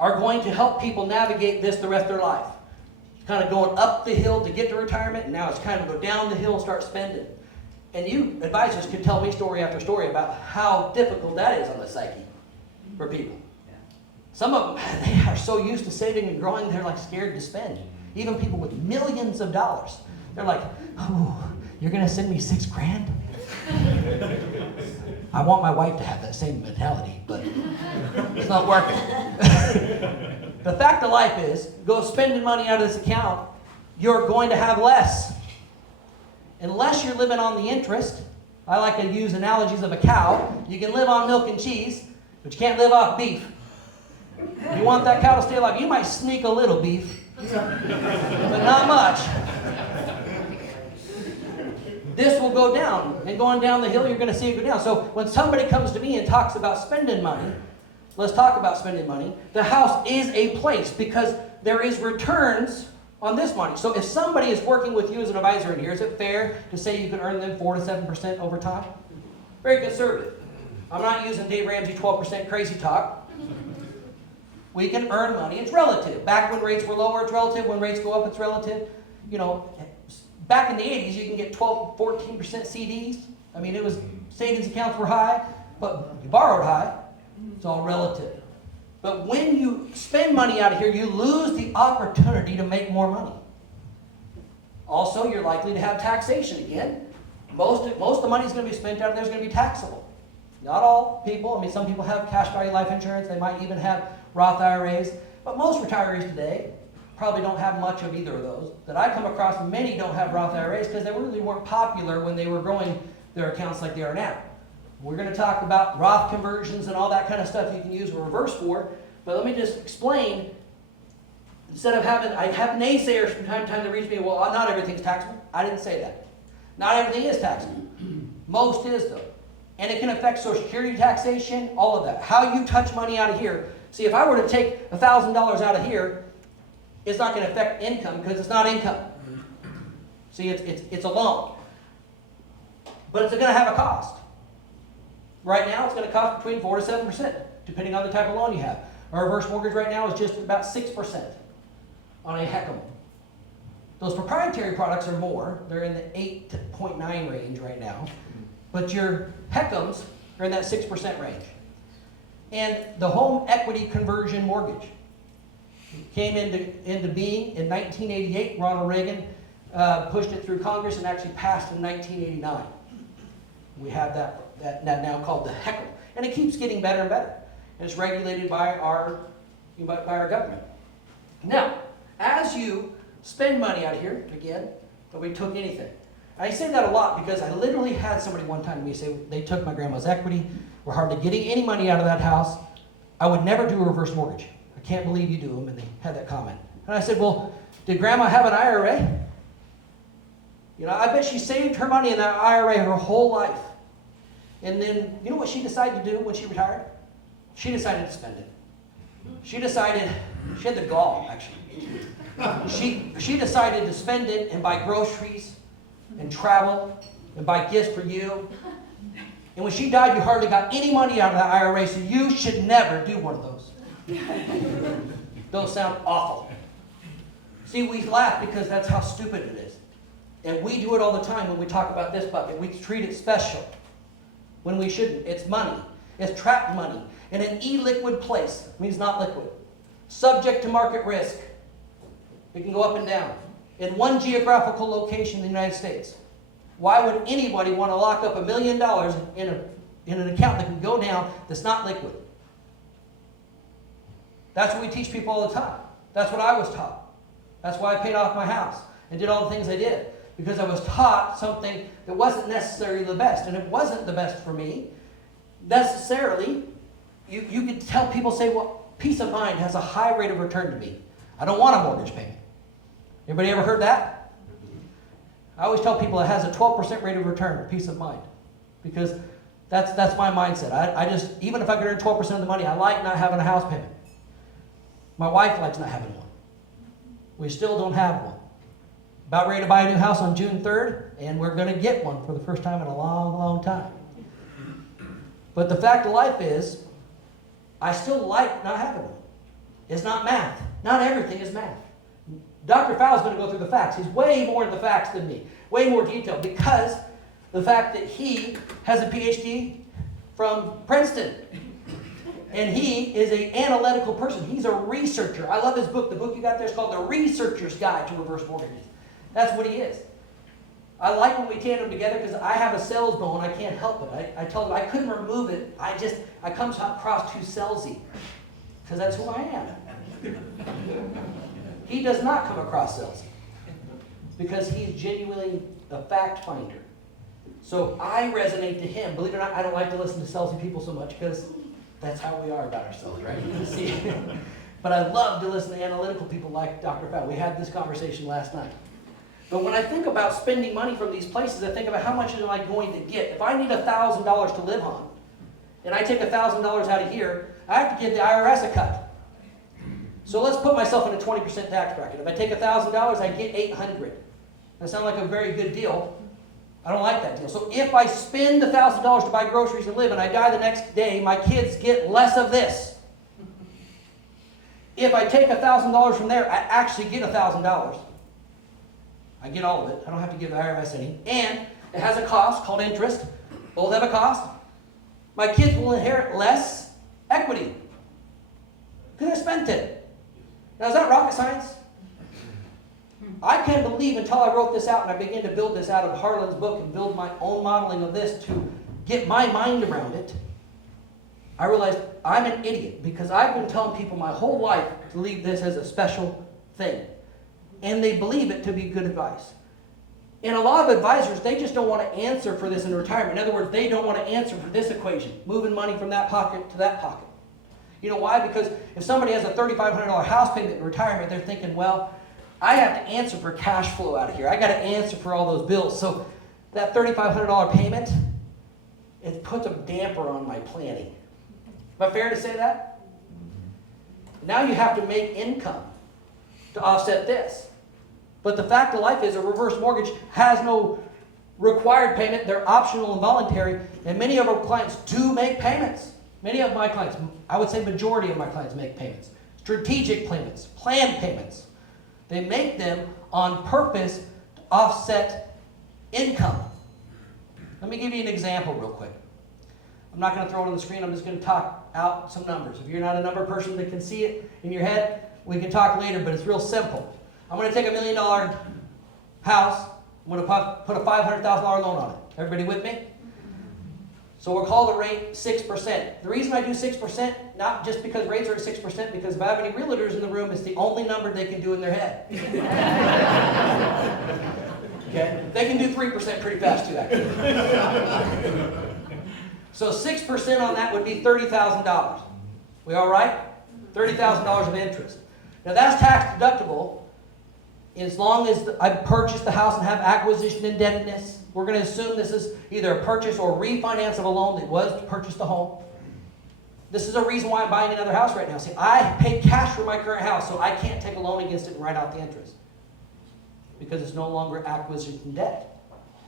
are going to help people navigate this the rest of their life. Kind of going up the hill to get to retirement, and now it's kind of go down the hill and start spending. And you advisors can tell me story after story about how difficult that is on the psyche for people. Some of them, they are so used to saving and growing, they're like scared to spend. Even people with millions of dollars. They're like, oh, you're going to send me $6,000? I want my wife to have that same mentality, but it's not working. The fact of life is, go spending money out of this account, you're going to have less. Unless you're living on the interest. I like to use analogies of a cow. You can live on milk and cheese, but you can't live off beef. You want that cow to stay alive. You might sneak a little beef, but not much. This will go down, and going down the hill, you're going to see it go down. So when somebody comes to me and talks about spending money, let's talk about spending money. The house is a place because there is returns on this money. So if somebody is working with you as an advisor in here, is it fair to say you can earn them 4 to 7% over time? Very conservative. I'm not using Dave Ramsey 12% crazy talk. We can earn money. It's relative. Back when rates were lower, it's relative. When rates go up, it's relative. You know, back in the 80s, you can get 12, 14% CDs. I mean, it was, savings accounts were high, but you borrowed high. It's all relative. But when you spend money out of here, you lose the opportunity to make more money. Also, you're likely to have taxation again. Most of the money is going to be spent out of there is going to be taxable. Not all people. I mean, some people have cash value life insurance. They might even have Roth IRAs. But most retirees today probably don't have much of either of those. That I come across, many don't have Roth IRAs because they really weren't popular when they were growing their accounts like they are now. We're going to talk about Roth conversions and all that kind of stuff you can use a reverse for. But let me just explain. Instead of I have naysayers from time to time that reach me, well, not everything's taxable. I didn't say that. Not everything is taxable. Most is, though. And it can affect Social Security taxation, all of that. How you touch money out of here. See, if I were to take $1,000 out of here, it's not going to affect income because it's not income. See, it's a loan. But it's going to have a cost. Right now, it's going to cost between 4 to 7%, depending on the type of loan you have. A reverse mortgage right now is just about 6% on a HECM. Those proprietary products are more. They're in the 8.9 range right now. But your HECMs are in that 6% range. And the home equity conversion mortgage came into being in 1988. Ronald Reagan pushed it through Congress and actually passed in 1989. We have that now called the HECM. And it keeps getting better and better. And it's regulated by our government. Now, as you spend money out here, again, nobody took anything. I say that a lot because I literally had somebody one time to me say they took my grandma's equity, we're hardly getting any money out of that house. I would never do a reverse mortgage. I can't believe you do them, and they had that comment. And I said, well, did grandma have an IRA? You know, I bet she saved her money in that IRA her whole life. And then, you know what she decided to do when she retired? She decided to spend it. She had the gall, actually. She decided to spend it and buy groceries and travel and buy gifts for you. And when she died, you hardly got any money out of that IRA, so you should never do one of those. Those sound awful. See, we laugh because that's how stupid it is. And we do it all the time when we talk about this bucket. We treat it special when we shouldn't. It's money. It's trapped money in an illiquid place. It means not liquid. Subject to market risk. It can go up and down. In one geographical location in the United States. Why would anybody want to lock up $1 million in an account that can go down that's not liquid? That's what we teach people all the time. That's what I was taught. That's why I paid off my house and did all the things I did. Because I was taught something that wasn't necessarily the best. And it wasn't the best for me. Necessarily, you could tell people say, well, peace of mind has a high rate of return to me. I don't want a mortgage payment. Anybody ever heard that? I always tell people it has a 12% rate of return, peace of mind. Because that's my mindset. I just, even if I could earn 12% of the money, I like not having a house payment. My wife likes not having one. We still don't have one. About ready to buy a new house on June 3rd, and we're going to get one for the first time in a long, long time. But the fact of life is, I still like not having one. It's not math. Not everything is math. Dr. Pfau is going to go through the facts. He's way more into the facts than me. Way more detailed because the fact that he has a PhD from Princeton. And he is an analytical person. He's a researcher. I love his book. The book you got there is called The Researcher's Guide to Reverse Mortgages. That's what he is. I like when we tandem together because I have a sales bone. I can't help it. I told him I couldn't remove it. I come across too salesy because that's who I am. He does not come across salesy because he's genuinely a fact finder. So I resonate to him. Believe it or not, I don't like to listen to salesy people so much because That's how we are about ourselves, right? See? But I love to listen to analytical people like Dr. Pfau. We had this conversation last night. But when I think about spending money from these places, I think about how much am I going to get. If I need $1,000 to live on, and I take $1,000 out of here, I have to give the IRS a cut. So let's put myself in a 20% tax bracket. If I take $1,000, I get $800. That sounds like a very good deal. I don't like that deal. So if I spend $1,000 to buy groceries and live, and I die the next day, my kids get less of this. If I take $1,000 from there, I actually get $1,000. I get all of it. I don't have to give the IRS any. And it has a cost called interest. Both have a cost. My kids will inherit less equity because I spent it. Now, is that rocket science? I can't believe until I wrote this out and I began to build this out of Harlan's book and build my own modeling of this to get my mind around it. I realized I'm an idiot because I've been telling people my whole life to leave this as a special thing. And they believe it to be good advice. And a lot of advisors, they just don't want to answer for this in retirement. In other words, they don't want to answer for this equation, moving money from that pocket to that pocket. You know why? Because if somebody has a $3,500 house payment in retirement, they're thinking, well, I have to answer for cash flow out of here. I got to answer for all those bills. So that $3,500 payment, it puts a damper on my planning. Am I fair to say that? Now you have to make income to offset this. But the fact of life is a reverse mortgage has no required payment. They're optional and voluntary. And many of our clients do make payments. Many of my clients, I would say majority of my clients make payments. Strategic payments, planned payments. They make them on purpose to offset income. Let me give you an example real quick. I'm not going to throw it on the screen. I'm just going to talk out some numbers. If you're not a number person that can see it in your head, we can talk later, but it's real simple. I'm going to take $1 million house. I'm going to put a $500,000 loan on it. Everybody with me? So we'll call the rate 6%. The reason I do 6%, not just because rates are at 6%, because if I have any realtors in the room, it's the only number they can do in their head. Okay? They can do 3% pretty fast too, actually. So 6% on that would be $30,000. We all right? $30,000 of interest. Now that's tax deductible as long as I purchase the house and have acquisition indebtedness. We're going to assume this is either a purchase or refinance of a loan that was to purchase the home. This is a reason why I'm buying another house right now. See, I paid cash for my current house, so I can't take a loan against it and write out the interest because it's no longer acquisition debt.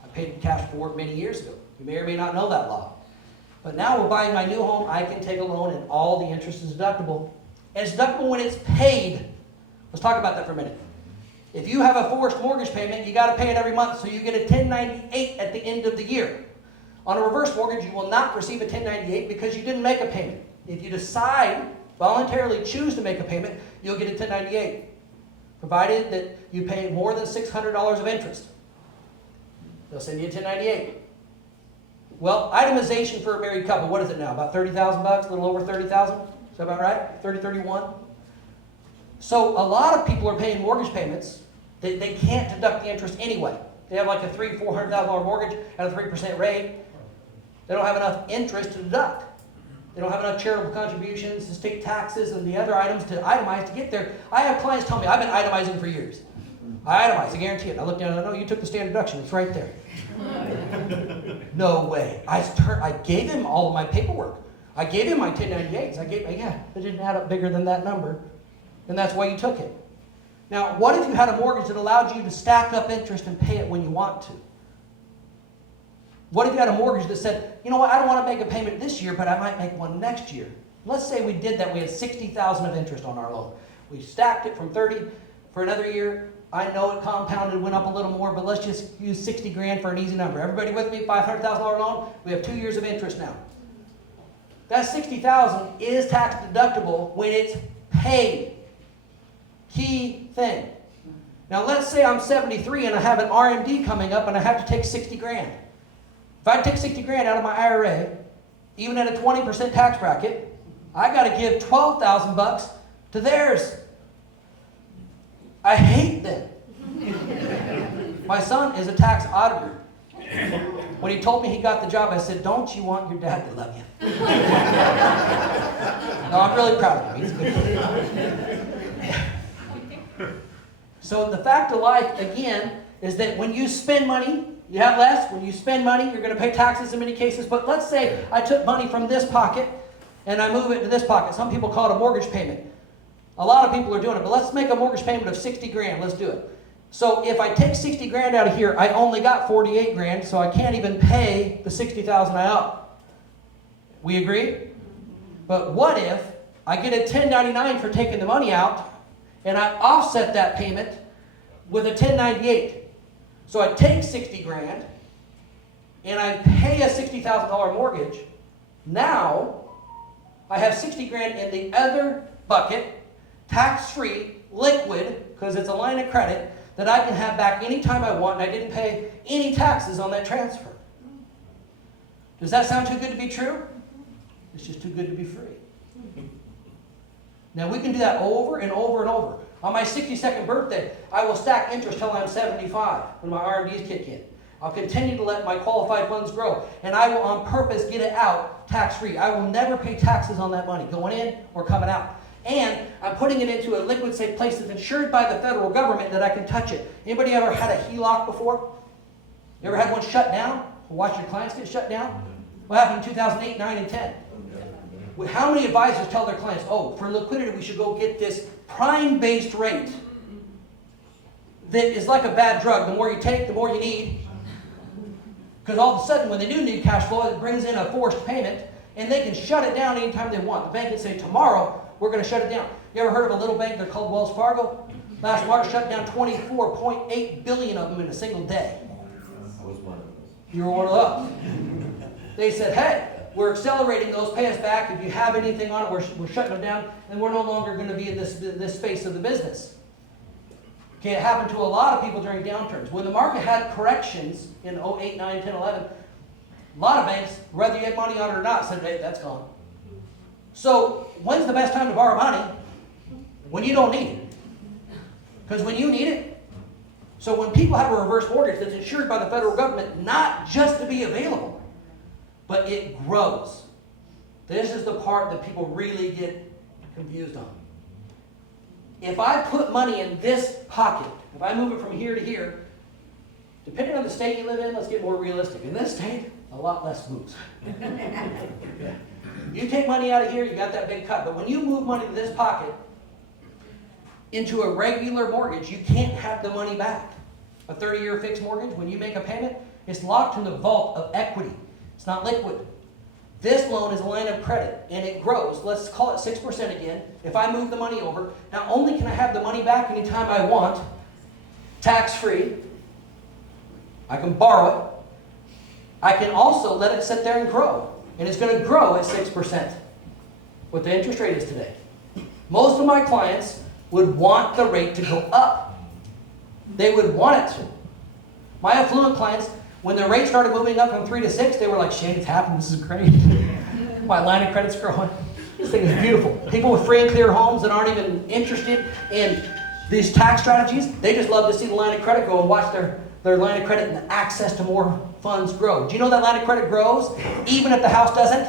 I paid cash for it many years ago. You may or may not know that law. But now we're buying my new home, I can take a loan and all the interest is deductible. And it's deductible when it's paid. Let's talk about that for a minute. If you have a forced mortgage payment, you got to pay it every month, so you get a 1098 at the end of the year. On a reverse mortgage, you will not receive a 1098 because you didn't make a payment. If you decide, voluntarily choose to make a payment, you'll get a 1098, provided that you pay more than $600 of interest. They'll send you a 1098. Well, itemization for a married couple, what is it now? About $30,000 bucks, a little over $30,000? Is that about right? 30, 31? So a lot of people are paying mortgage payments. They can't deduct the interest anyway. They have like a $300,000, $400,000 mortgage at a 3% rate. They don't have enough interest to deduct. They don't have enough charitable contributions, estate taxes, and the other items to itemize to get there. I have clients tell me, I've been itemizing for years. I itemize, I guarantee it. I look down and I know you took the standard deduction. It's right there. No way. I gave him all of my paperwork. I gave him my 1098s. It didn't add up bigger than that number. And that's why you took it. Now, what if you had a mortgage that allowed you to stack up interest and pay it when you want to? What if you had a mortgage that said, you know what, I don't want to make a payment this year, but I might make one next year. Let's say we did that. We had $60,000 of interest on our loan. We stacked it from 30 for another year. I know it compounded, went up a little more, but let's just use 60 grand for an easy number. Everybody with me? $500,000 loan. We have 2 years of interest now. That $60,000 is tax deductible when it's paid. Key thing. Now let's say I'm 73 and I have an RMD coming up and I have to take 60 grand. If I take 60 grand out of my IRA, even at a 20% tax bracket, I got to give 12,000 bucks to theirs. I hate them. My son is a tax auditor. When he told me he got the job, I said, don't you want your dad to love you? I'm really proud of him. He's a good kid. So the fact of life, again, is that when you spend money, you have less. When you spend money, you're going to pay taxes in many cases. But let's say I took money from this pocket and I move it to this pocket. Some people call it a mortgage payment. A lot of people are doing it, but let's make a mortgage payment of 60 grand. Let's do it. So if I take 60 grand out of here, I only got 48 grand, so I can't even pay the 60,000 I owe. We agree? But what if I get a 1099 for taking the money out, and I offset that payment with a 1098? So I take 60 grand, and I pay a $60,000 mortgage. Now, I have 60 grand in the other bucket, tax-free, liquid, because it's a line of credit, that I can have back anytime I want, and I didn't pay any taxes on that transfer. Does that sound too good to be true? It's just too good to be free. Now, we can do that over and over and over. On my 62nd birthday, I will stack interest till I'm 75 when my RMDs kick in. I'll continue to let my qualified funds grow, and I will on purpose get it out tax-free. I will never pay taxes on that money, going in or coming out. And I'm putting it into a liquid safe place that's insured by the federal government that I can touch it. Anybody ever had a HELOC before? You ever had one shut down? Or watch your clients get shut down? What happened in 2008, 9, and 10? How many advisors tell their clients, oh, for liquidity we should go get this prime-based rate that is like a bad drug. The more you take, the more you need. Because all of a sudden, when they do need cash flow, it brings in a forced payment, and they can shut it down anytime they want. The bank can say, tomorrow, we're going to shut it down. You ever heard of a little bank? They're called Wells Fargo. Last March, shut down 24.8 billion of them in a single day. I was one of those. You were one of those. They said, hey, we're accelerating those, pay us back. If you have anything on it, we're shutting them down, and we're no longer going to be in this space of the business. Okay, it happened to a lot of people during downturns. When the market had corrections in 08, 9, 10, 11, a lot of banks, whether you had money on it or not, said, hey, that's gone. So when's the best time to borrow money? When you don't need it. Because when you need it. So when people have a reverse mortgage that's insured by the federal government, not just to be available, but it grows. This is the part that people really get confused on. If I put money in this pocket, if I move it from here to here, depending on the state you live in, let's get more realistic. In this state, a lot less moves. Yeah. You take money out of here, you got that big cut. But when you move money to this pocket into a regular mortgage, you can't have the money back. A 30-year fixed mortgage, when you make a payment, it's locked in the vault of equity. It's not liquid. This loan is a line of credit, and it grows. Let's call it 6% again. If I move the money over, not only can I have the money back anytime I want, tax-free, I can borrow it, I can also let it sit there and grow. And it's going to grow at 6%, what the interest rate is today. Most of my clients would want the rate to go up. They would want it to. My affluent clients, when the rate started moving up from 3 to 6, they were like, Shane, it's happened, this is great. My line of credit's growing. This thing is beautiful. People with free and clear homes that aren't even interested in these tax strategies, they just love to see the line of credit go and watch their line of credit and access to more funds grow. Do you know that line of credit grows even if the house doesn't?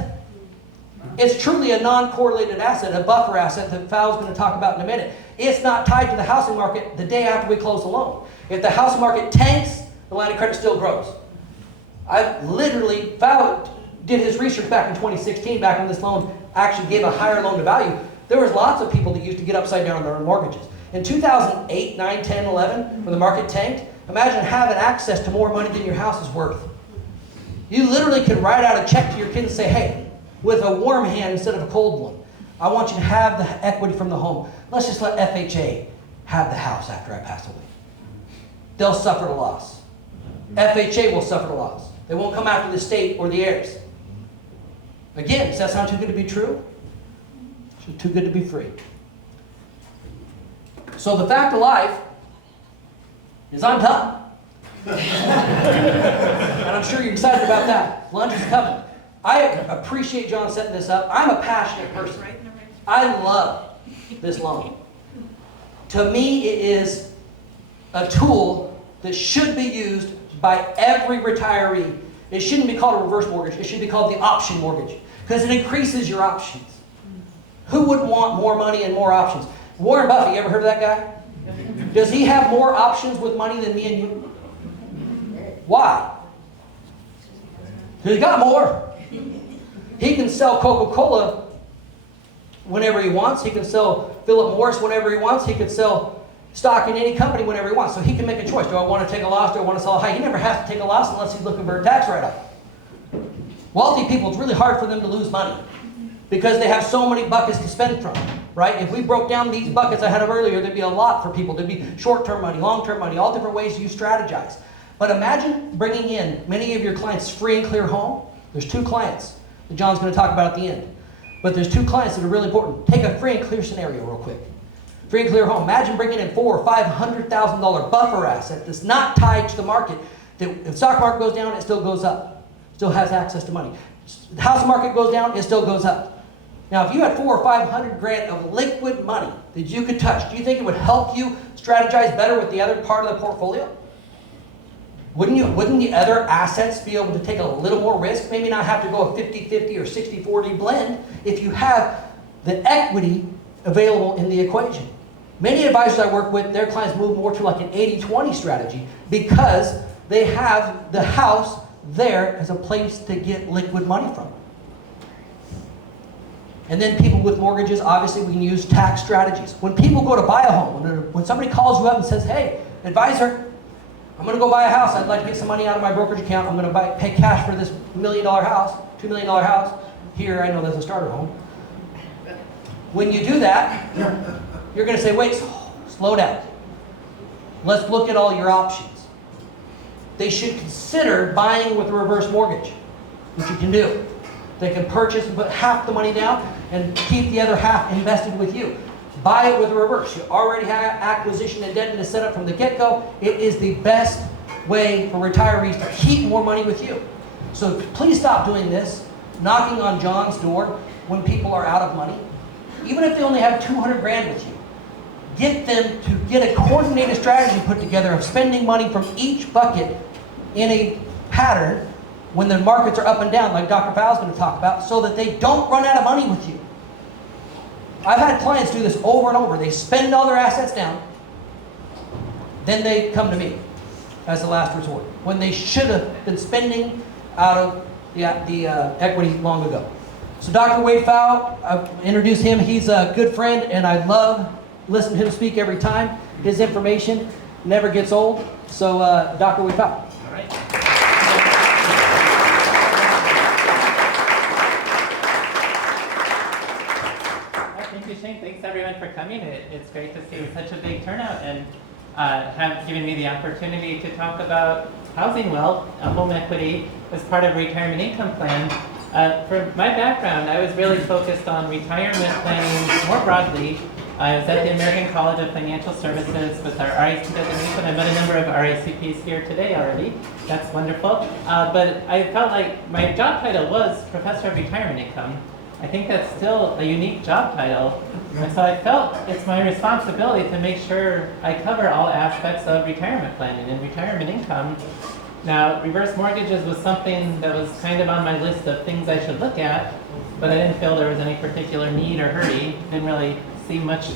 It's truly a non-correlated asset, a buffer asset that Pfau's going to talk about in a minute. It's not tied to the housing market the day after we close the loan. If the housing market tanks, the line of credit still grows. Pfau did his research back in 2016, back when this loan actually gave a higher loan to value. There was lots of people that used to get upside down on their mortgages. In 2008, 9, 10, 11, when the market tanked, imagine having access to more money than your house is worth. You literally could write out a check to your kids and say, hey, with a warm hand instead of a cold one, I want you to have the equity from the home. Let's just let FHA have the house after I pass away. They'll suffer the loss. FHA will suffer the loss. They won't come after the state or the heirs. Again, does that sound too good to be true? It's too good to be free. So the fact of life is I'm done. And I'm sure you're excited about that. Lunch is coming. I appreciate John setting this up. I'm a passionate person. I love this loan. To me, it is a tool that should be used by every retiree. It shouldn't be called a reverse mortgage. It should be called the option mortgage because it increases your options. Who would want more money and more options? Warren Buffett, you ever heard of that guy? Does he have more options with money than me and you? Why? Because he got more. He can sell Coca-Cola whenever he wants. He can sell Philip Morris whenever he wants. He could sell stock in any company whenever he wants. So he can make a choice. Do I want to take a loss? Do I want to sell high? He never has to take a loss unless he's looking for a tax write-off. Wealthy people, it's really hard for them to lose money because they have so many buckets to spend from, right? If we broke down these buckets I had up earlier, there'd be a lot for people. There'd be short-term money, long-term money, all different ways you strategize. But imagine bringing in many of your clients free and clear home. There's 2 clients that John's going to talk about at the end. But there's 2 clients that are really important. Take a free and clear scenario real quick. Free and clear home. Imagine bringing in $400,000 or $500,000 buffer asset that's not tied to the market. That if the stock market goes down, it still goes up. Still has access to money. The house market goes down, it still goes up. Now, if you had 400 or 500 grand of liquid money that you could touch, do you think it would help you strategize better with the other part of the portfolio? Wouldn't the other assets be able to take a little more risk? Maybe not have to go a 50-50 or 60-40 blend if you have the equity available in the equation. Many advisors I work with, their clients move more to like an 80-20 strategy because they have the house there as a place to get liquid money from. And then people with mortgages, obviously we can use tax strategies. When people go to buy a home, when somebody calls you up and says, hey, advisor, I'm going to go buy a house. I'd like to get some money out of my brokerage account. I'm going to pay cash for this $1 million house, $2 million house. Here, I know that's a starter home. When you do that, you're going to say, wait, slow down. Let's look at all your options. They should consider buying with a reverse mortgage, which you can do. They can purchase and put half the money down and keep the other half invested with you. Buy it with a reverse. You already have acquisition indebtedness set up from the get-go. It is the best way for retirees to keep more money with you. So please stop doing this, knocking on John's door when people are out of money. Even if they only have 200 grand with you, get them to get a coordinated strategy put together of spending money from each bucket in a pattern when the markets are up and down, like Dr. Pfau is going to talk about, so that they don't run out of money with you. I've had clients do this over and over. They spend all their assets down, then they come to me as the last resort, when they should have been spending out of the equity long ago. So Dr. Wade Pfau, I've introduced him. He's a good friend, and I love listening to him speak every time. His information never gets old. So Dr. Wade Pfau. All right. Thank you, Shane. Thanks, everyone, for coming. It's great to see such a big turnout and have given me the opportunity to talk about housing wealth, home equity, as part of a retirement income plan. For my background, I was really focused on retirement planning more broadly. I was at the American College of Financial Services with our RIC designation. I met a number of RICPs here today already. That's wonderful. But I felt like my job title was Professor of Retirement Income. I think that's still a unique job title. And so I felt it's my responsibility to make sure I cover all aspects of retirement planning and retirement income. Now, reverse mortgages was something that was kind of on my list of things I should look at, but I didn't feel there was any particular need or hurry. Didn't really see much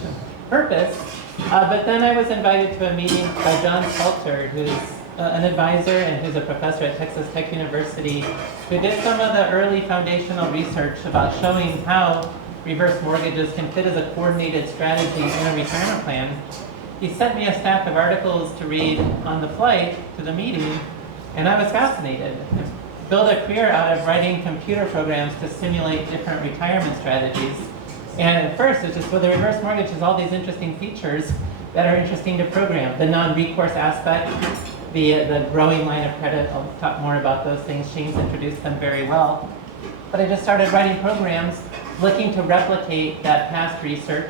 purpose. But then I was invited to a meeting by John Salter, who's an advisor and who's a professor at Texas Tech University, who did some of the early foundational research about showing how reverse mortgages can fit as a coordinated strategy in a retirement plan. He sent me a stack of articles to read on the flight to the meeting, and I was fascinated. I built a career out of writing computer programs to simulate different retirement strategies. And at first, it's just, well, the reverse mortgage has all these interesting features that are interesting to program. The non-recourse aspect, the growing line of credit, I'll talk more about those things. Shane's introduced them very well. But I just started writing programs looking to replicate that past research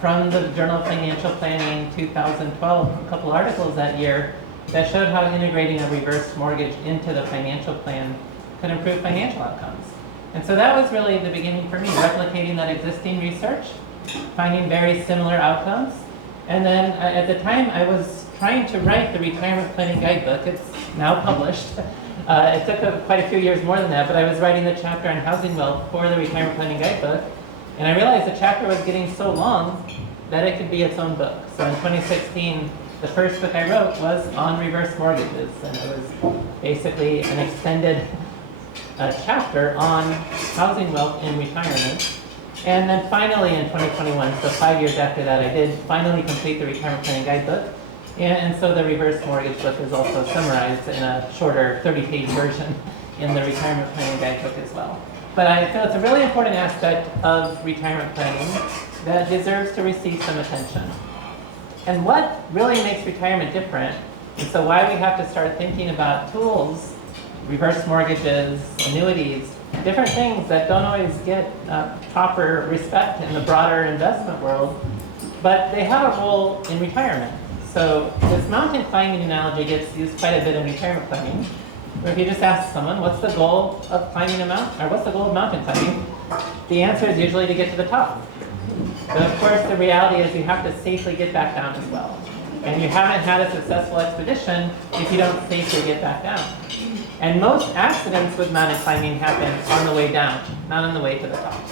from the Journal of Financial Planning 2012, a couple articles that year that showed how integrating a reverse mortgage into the financial plan could improve financial outcomes. And so that was really the beginning for me, replicating that existing research, finding very similar outcomes. And then at the time, I was trying to write the retirement planning guidebook. It's now published. It took quite a few years more than that, but I was writing the chapter on housing wealth for the retirement planning guidebook. And I realized the chapter was getting so long that it could be its own book. So in 2016, the first book I wrote was on reverse mortgages, and it was basically an extended chapter on housing wealth in retirement. And then finally in 2021, so 5 years after that, I did finally complete the retirement planning guidebook. And so the reverse mortgage book is also summarized in a shorter 30-page version in the retirement planning guidebook as well. But I feel it's a really important aspect of retirement planning that deserves to receive some attention. And what really makes retirement different, and so why we have to start thinking about tools, reverse mortgages, annuities, different things that don't always get proper respect in the broader investment world, but they have a role in retirement. So this mountain climbing analogy gets used quite a bit in retirement planning, where if you just ask someone, what's the goal of climbing a mountain, or what's the goal of mountain climbing? The answer is usually to get to the top. But of course, the reality is you have to safely get back down as well. And you haven't had a successful expedition if you don't safely get back down. And most accidents with mountain climbing happen on the way down, not on the way to the top.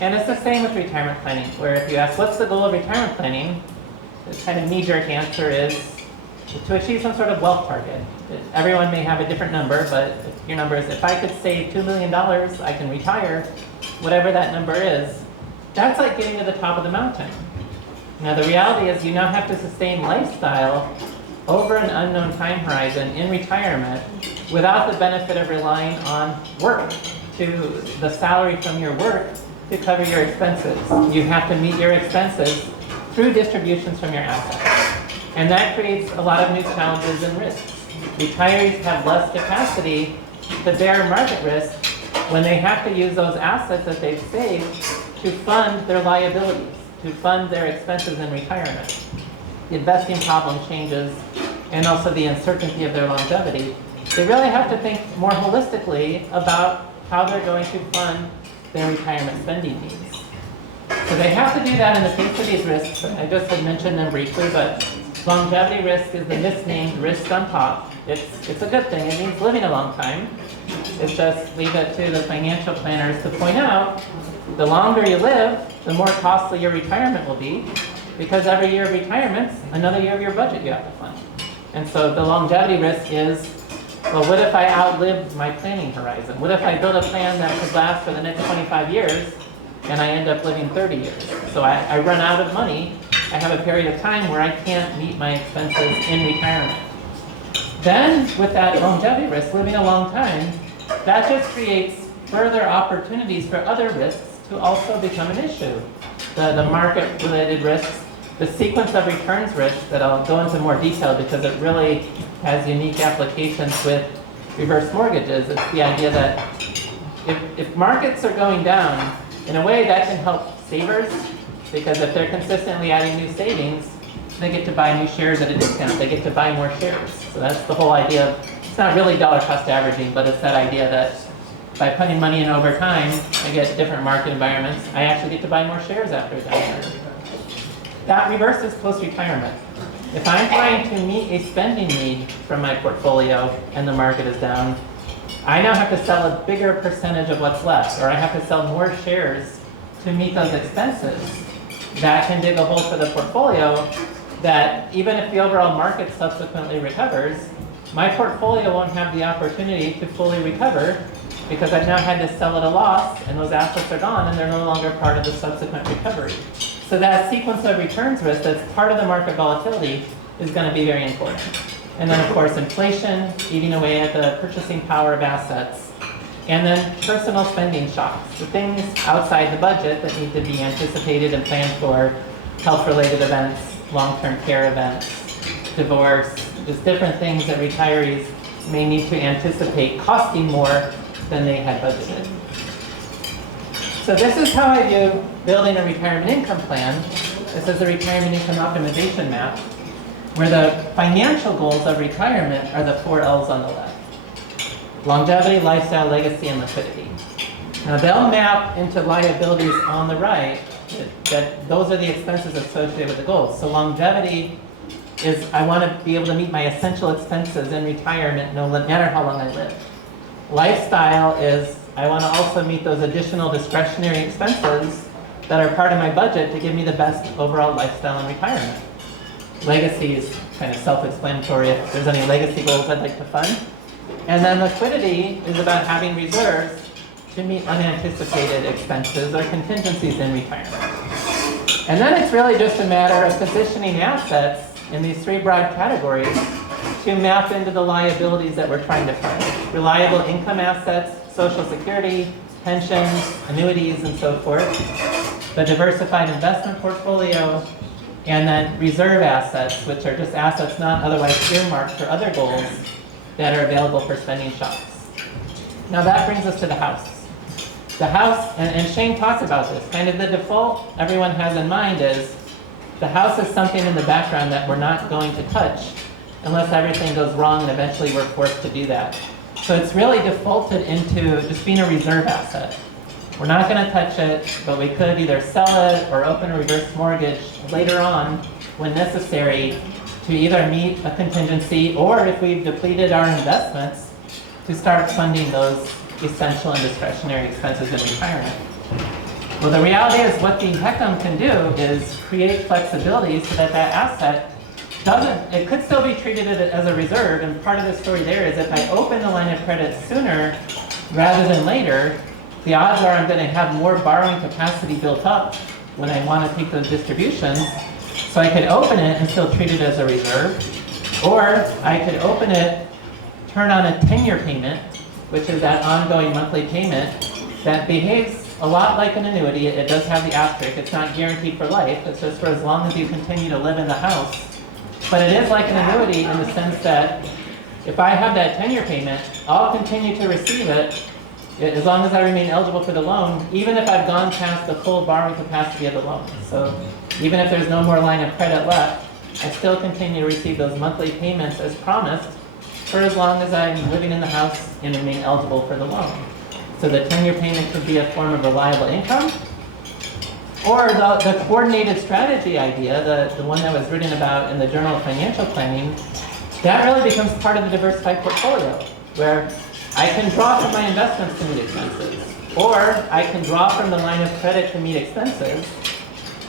And it's the same with retirement planning, where if you ask, what's the goal of retirement planning? The kind of knee-jerk answer is to achieve some sort of wealth target. Everyone may have a different number, but your number is, if I could save $2 million, I can retire, whatever that number is. That's like getting to the top of the mountain. Now the reality is you now have to sustain lifestyle over an unknown time horizon in retirement without the benefit of relying on work, to the salary from your work to cover your expenses. You have to meet your expenses through distributions from your assets. And that creates a lot of new challenges and risks. Retirees have less capacity to bear market risk when they have to use those assets that they've saved to fund their liabilities, to fund their expenses in retirement. The investing problem changes, and also the uncertainty of their longevity. They really have to think more holistically about how they're going to fund their retirement spending needs. So they have to do that in the face of these risks. I just had mentioned them briefly, but longevity risk is the misnamed risk on top. It's a good thing. It means living a long time. It's just leave it to the financial planners to point out, the longer you live, the more costly your retirement will be, because every year of retirement's another year of your budget you have to fund. And so the longevity risk is, well, what if I outlive my planning horizon? What if I build a plan that could last for the next 25 years and I end up living 30 years? So I run out of money. I have a period of time where I can't meet my expenses in retirement. Then with that longevity risk, living a long time, that just creates further opportunities for other risks to also become an issue. The market-related risks, the sequence of returns risks that I'll go into more detail because it really has unique applications with reverse mortgages. It's the idea that if markets are going down, in a way that can help savers, because if they're consistently adding new savings, they get to buy new shares at a discount. They get to buy more shares. So that's the whole idea of, it's not really dollar cost averaging, but it's that idea that by putting money in over time, I get different market environments. I actually get to buy more shares after that. That reverses post-retirement. If I'm trying to meet a spending need from my portfolio and the market is down, I now have to sell a bigger percentage of what's left, or I have to sell more shares to meet those expenses. That can dig a hole for the portfolio that even if the overall market subsequently recovers, my portfolio won't have the opportunity to fully recover because I've now had to sell at a loss and those assets are gone and they're no longer part of the subsequent recovery. So that sequence of returns risk that's part of the market volatility is going to be very important. And then of course inflation, eating away at the purchasing power of assets. And then personal spending shocks, the things outside the budget that need to be anticipated and planned for, health-related events, long-term care events, divorce, just different things that retirees may need to anticipate costing more than they had budgeted. So this is how I view building a retirement income plan. This is the retirement income optimization map, where the financial goals of retirement are the 4 L's on the left. Longevity, lifestyle, legacy, and liquidity. Now they'll map into liabilities on the right, that those are the expenses associated with the goals. So longevity is I want to be able to meet my essential expenses in retirement no matter how long I live. Lifestyle is I want to also meet those additional discretionary expenses that are part of my budget to give me the best overall lifestyle in retirement. Legacy is kind of self-explanatory if there's any legacy goals I'd like to fund. And then liquidity is about having reserves to meet unanticipated expenses or contingencies in retirement. And then it's really just a matter of positioning assets in these three broad categories to map into the liabilities that we're trying to fund. Reliable income assets, Social Security, pensions, annuities, and so forth. The diversified investment portfolio, and then reserve assets, which are just assets not otherwise earmarked for other goals that are available for spending shocks. Now that brings us to the house. The house, and Shane talked about this, kind of the default everyone has in mind is the house is something in the background that we're not going to touch unless everything goes wrong and eventually we're forced to do that. So it's really defaulted into just being a reserve asset. We're not going to touch it, but we could either sell it or open a reverse mortgage later on when necessary to either meet a contingency or if we've depleted our investments to start funding those essential and discretionary expenses in retirement. Well, the reality is what the HECM can do is create flexibility so that that asset it could still be treated as a reserve, and part of the story there is if I open the line of credit sooner rather than later, the odds are I'm going to have more borrowing capacity built up when I want to take those distributions. So I could open it and still treat it as a reserve, or I could open it, turn on a 10-year payment, which is that ongoing monthly payment that behaves a lot like an annuity. It does have the asterisk. It's not guaranteed for life. It's just for as long as you continue to live in the house. But it is like an annuity in the sense that if I have that 10-year payment, I'll continue to receive it as long as I remain eligible for the loan, even if I've gone past the full borrowing capacity of the loan. So even if there's no more line of credit left, I still continue to receive those monthly payments as promised for as long as I'm living in the house and remain eligible for the loan. So the 10-year payment could be a form of reliable income, or the coordinated strategy idea, the one that was written about in the Journal of Financial Planning, that really becomes part of the diversified portfolio, where I can draw from my investments to meet expenses, or I can draw from the line of credit to meet expenses,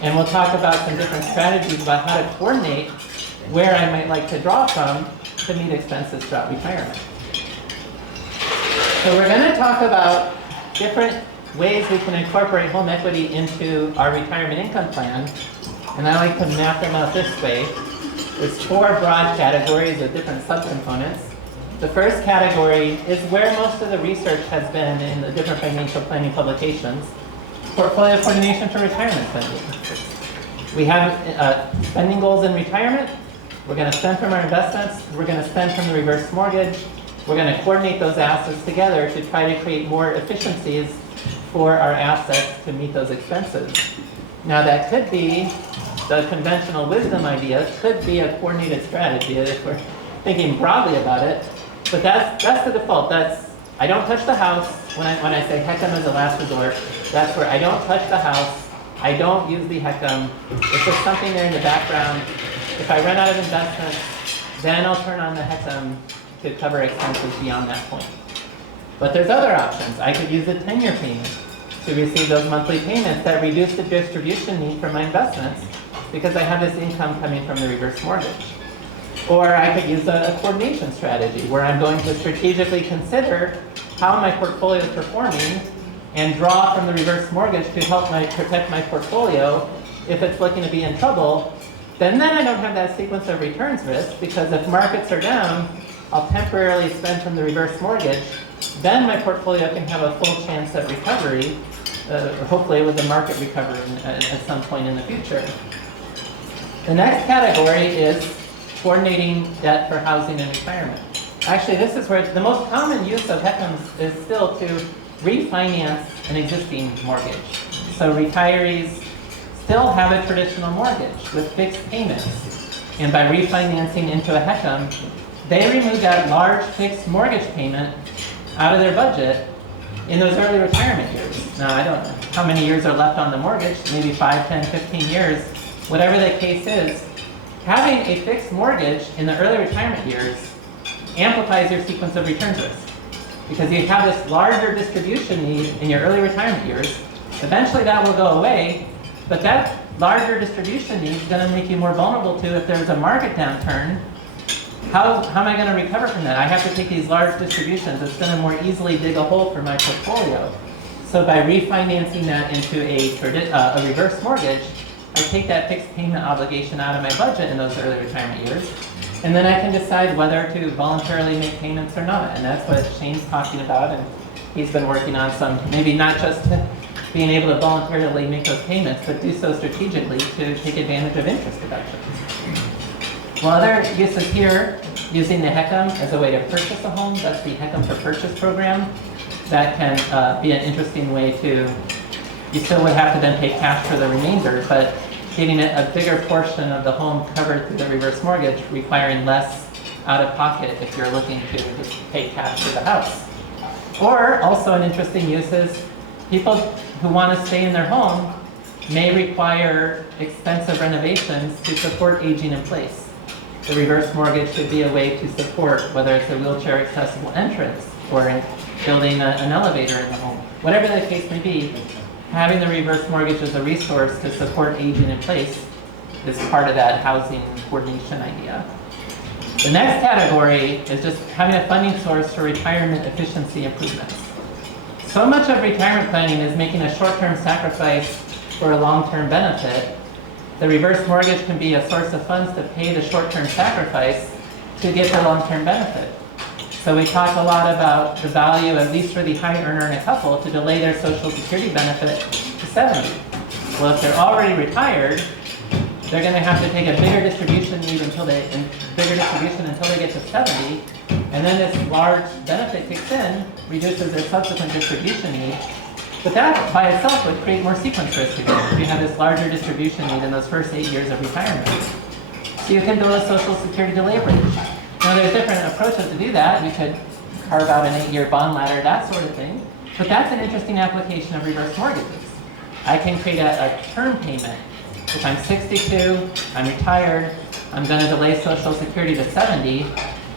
and we'll talk about some different strategies about how to coordinate where I might like to draw from to meet expenses throughout retirement. So we're going to talk about different ways we can incorporate home equity into our retirement income plan, and I like to map them out this way. There's four broad categories with different subcomponents. The first category is where most of the research has been in the different financial planning publications, portfolio coordination for retirement spending. We have spending goals in retirement. We're going to spend from our investments. We're going to spend from the reverse mortgage. We're going to coordinate those assets together to try to create more efficiencies for our assets to meet those expenses. Now that could be the conventional wisdom idea, could be a coordinated strategy if we're thinking broadly about it, but that's the default. I don't touch the house. When I say HECM as a last resort, that's where I don't touch the house. I don't use the HECM. It's just something there in the background. If I run out of investments, then I'll turn on the HECM to cover expenses beyond that point. But there's other options. I could use a 10-year payment to receive those monthly payments that reduce the distribution need for my investments because I have this income coming from the reverse mortgage. Or I could use a coordination strategy where I'm going to strategically consider how my portfolio is performing and draw from the reverse mortgage to help protect my portfolio if it's looking to be in trouble. Then I don't have that sequence of returns risk, because if markets are down, I'll temporarily spend from the reverse mortgage. Then my portfolio can have a full chance at recovery, hopefully with the market recovering at some point in the future. The next category is coordinating debt for housing and retirement. Actually, this is where the most common use of HECMs is still to refinance an existing mortgage. So retirees still have a traditional mortgage with fixed payments. And by refinancing into a HECM, they remove that large fixed mortgage payment out of their budget in those early retirement years. Now, I don't know how many years are left on the mortgage, maybe 5, 10, 15 years, whatever the case is. Having a fixed mortgage in the early retirement years amplifies your sequence of returns risk, because you have this larger distribution need in your early retirement years, Eventually that will go away, but that larger distribution need is going to make you more vulnerable to if there's a market downturn. How am I going to recover from that? I have to take these large distributions. It's going to more easily dig a hole for my portfolio. So by refinancing that into a reverse mortgage, I take that fixed payment obligation out of my budget in those early retirement years, and then I can decide whether to voluntarily make payments or not. And that's what Shane's talking about, and he's been working on some, maybe not just being able to voluntarily make those payments, but do so strategically to take advantage of interest deductions. Well, other uses here, using the HECM as a way to purchase a home. That's the HECM for Purchase program. That can be an interesting way to, you still would have to then pay cash for the remainder, but getting a bigger portion of the home covered through the reverse mortgage, requiring less out of pocket if you're looking to just pay cash for the house. Or also an interesting use is people who want to stay in their home may require expensive renovations to support aging in place. The reverse mortgage should be a way to support, whether it's a wheelchair accessible entrance or building an elevator in the home. Whatever the case may be, having the reverse mortgage as a resource to support aging in place is part of that housing coordination idea. The next category is just having a funding source for retirement efficiency improvements. So much of retirement planning is making a short-term sacrifice for a long-term benefit. The reverse mortgage can be a source of funds to pay the short-term sacrifice to get the long-term benefit. So we talk a lot about the value, at least for the high earner in a couple, to delay their Social Security benefit to 70. Well, if they're already retired, they're going to have to take a bigger distribution until they get to 70, and then this large benefit kicks in, reduces their subsequent distribution need. But that by itself would create more sequence risk again if you have this larger distribution need in those first 8 years of retirement. So you can build a Social Security delay bridge. Now there's different approaches to do that. You could carve out an 8-year bond ladder, that sort of thing. But that's an interesting application of reverse mortgages. I can create a term payment. If I'm 62, I'm retired, I'm going to delay Social Security to 70,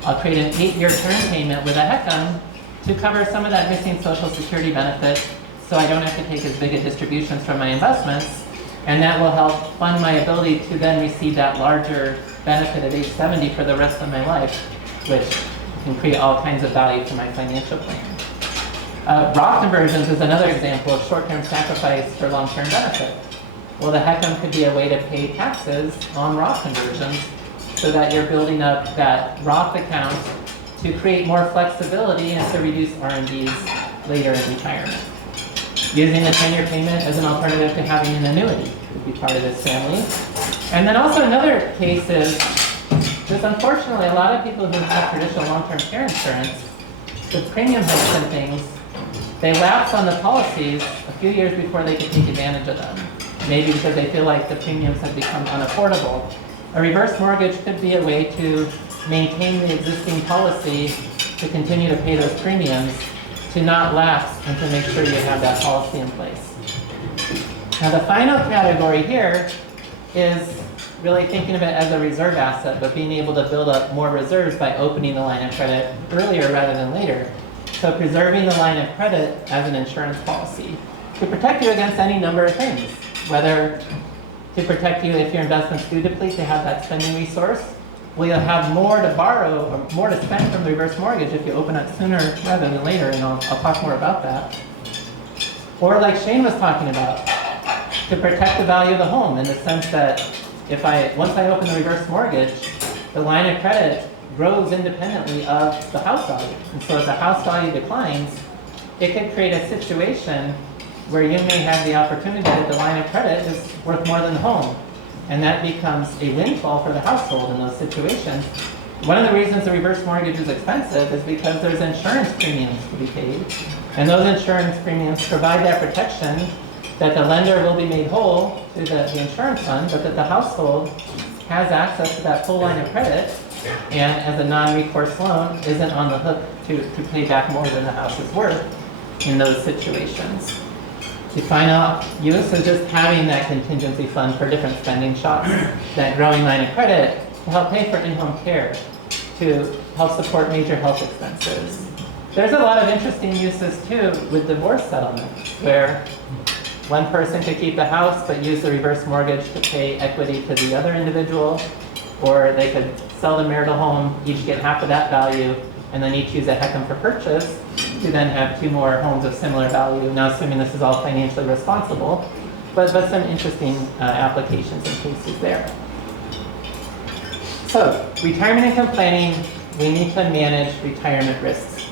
I'll create an 8-year term payment with a HECM to cover some of that missing Social Security benefit, so I don't have to take as big a distributions from my investments, and that will help fund my ability to then receive that larger benefit at age 70 for the rest of my life, which can create all kinds of value for my financial plan. Roth conversions is another example of short-term sacrifice for long-term benefit. Well, the HECM could be a way to pay taxes on Roth conversions so that you're building up that Roth account to create more flexibility and to reduce R&Ds later in retirement. Using the 10-year payment as an alternative to having an annuity would be part of this family. And then also another case is, just unfortunately, a lot of people who have traditional long-term care insurance, the premium hikes and things, they lapse on the policies a few years before they can take advantage of them. Maybe because they feel like the premiums have become unaffordable. A reverse mortgage could be a way to maintain the existing policy to continue to pay those premiums, to not lapse, and to make sure you have that policy in place. Now the final category here is really thinking of it as a reserve asset, but being able to build up more reserves by opening the line of credit earlier rather than later. So preserving the line of credit as an insurance policy to protect you against any number of things, whether to protect you if your investments do deplete, to have that spending resource. Well, you'll have more to borrow or more to spend from the reverse mortgage if you open up sooner rather than later, and I'll talk more about that. Or like Shane was talking about, to protect the value of the home in the sense that once I open the reverse mortgage, the line of credit grows independently of the house value. And so if the house value declines, it could create a situation where you may have the opportunity that the line of credit is worth more than the home. And that becomes a windfall for the household in those situations. One of the reasons the reverse mortgage is expensive is because there's insurance premiums to be paid. And those insurance premiums provide that protection that the lender will be made whole to the insurance fund, but that the household has access to that full line of credit, and as a non-recourse loan, isn't on the hook to pay back more than the house is worth in those situations. The final use is just having that contingency fund for different spending shocks, that growing line of credit to help pay for in-home care, to help support major health expenses. There's a lot of interesting uses too with divorce settlements, where One person could keep the house but use the reverse mortgage to pay equity to the other individual, or they could sell the marital home, each get half of that value, and then each use a HECM for purchase to then have 2 more homes of similar value. Now, assuming this is all financially responsible, but some interesting applications and cases there. So, retirement income planning, we need to manage retirement risks.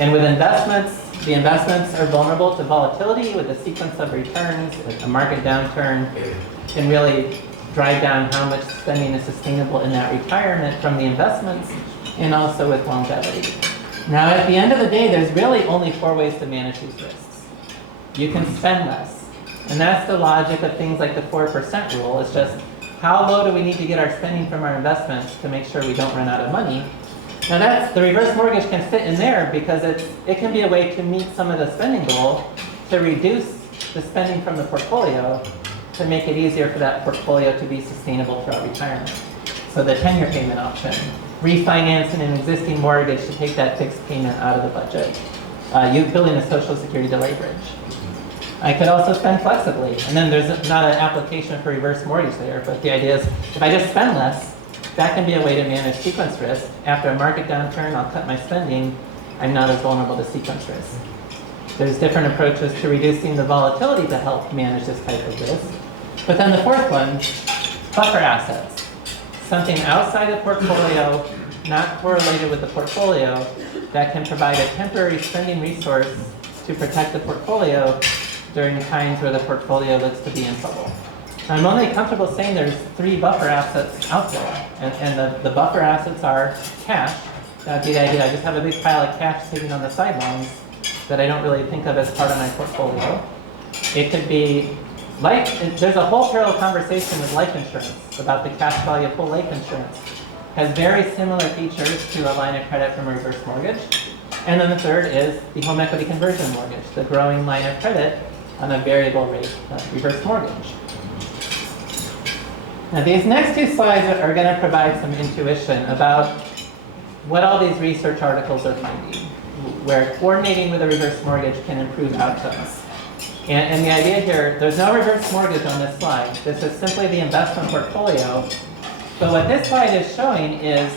And with investments, the investments are vulnerable to volatility with the sequence of returns. A market downturn can really drive down how much spending is sustainable in that retirement from the investments, and also with longevity. Now, at the end of the day, there's really only 4 ways to manage these risks. You can spend less, and that's the logic of things like the 4% rule. It's just how low do we need to get our spending from our investments to make sure we don't run out of money. Now, that's the reverse mortgage can fit in there because it can be a way to meet some of the spending goal, to reduce the spending from the portfolio, to make it easier for that portfolio to be sustainable throughout retirement. So the 10-year payment option, refinancing an existing mortgage to take that fixed payment out of the budget, you building a Social Security delay bridge. I could also spend flexibly, and then there's not an application for reverse mortgage there, but the idea is if I just spend less, that can be a way to manage sequence risk. After a market downturn, I'll cut my spending. I'm not as vulnerable to sequence risk. There's different approaches to reducing the volatility to help manage this type of risk. But then the 4th one, buffer assets. Something outside the portfolio, not correlated with the portfolio, that can provide a temporary spending resource to protect the portfolio during times where the portfolio looks to be in trouble. I'm only comfortable saying there's 3 buffer assets out there, and the buffer assets are cash. That'd be the idea. I just have a big pile of cash sitting on the sidelines that I don't really think of as part of my portfolio. It could be there's a whole parallel conversation with life insurance about the cash value of whole life insurance. Has very similar features to a line of credit from a reverse mortgage. And then the 3rd is the home equity conversion mortgage, the growing line of credit on a variable rate reverse mortgage. Now, these next 2 slides are going to provide some intuition about what all these research articles are finding, where coordinating with a reverse mortgage can improve outcomes. And the idea here, there's no reverse mortgage on this slide. This is simply the investment portfolio. But what this slide is showing is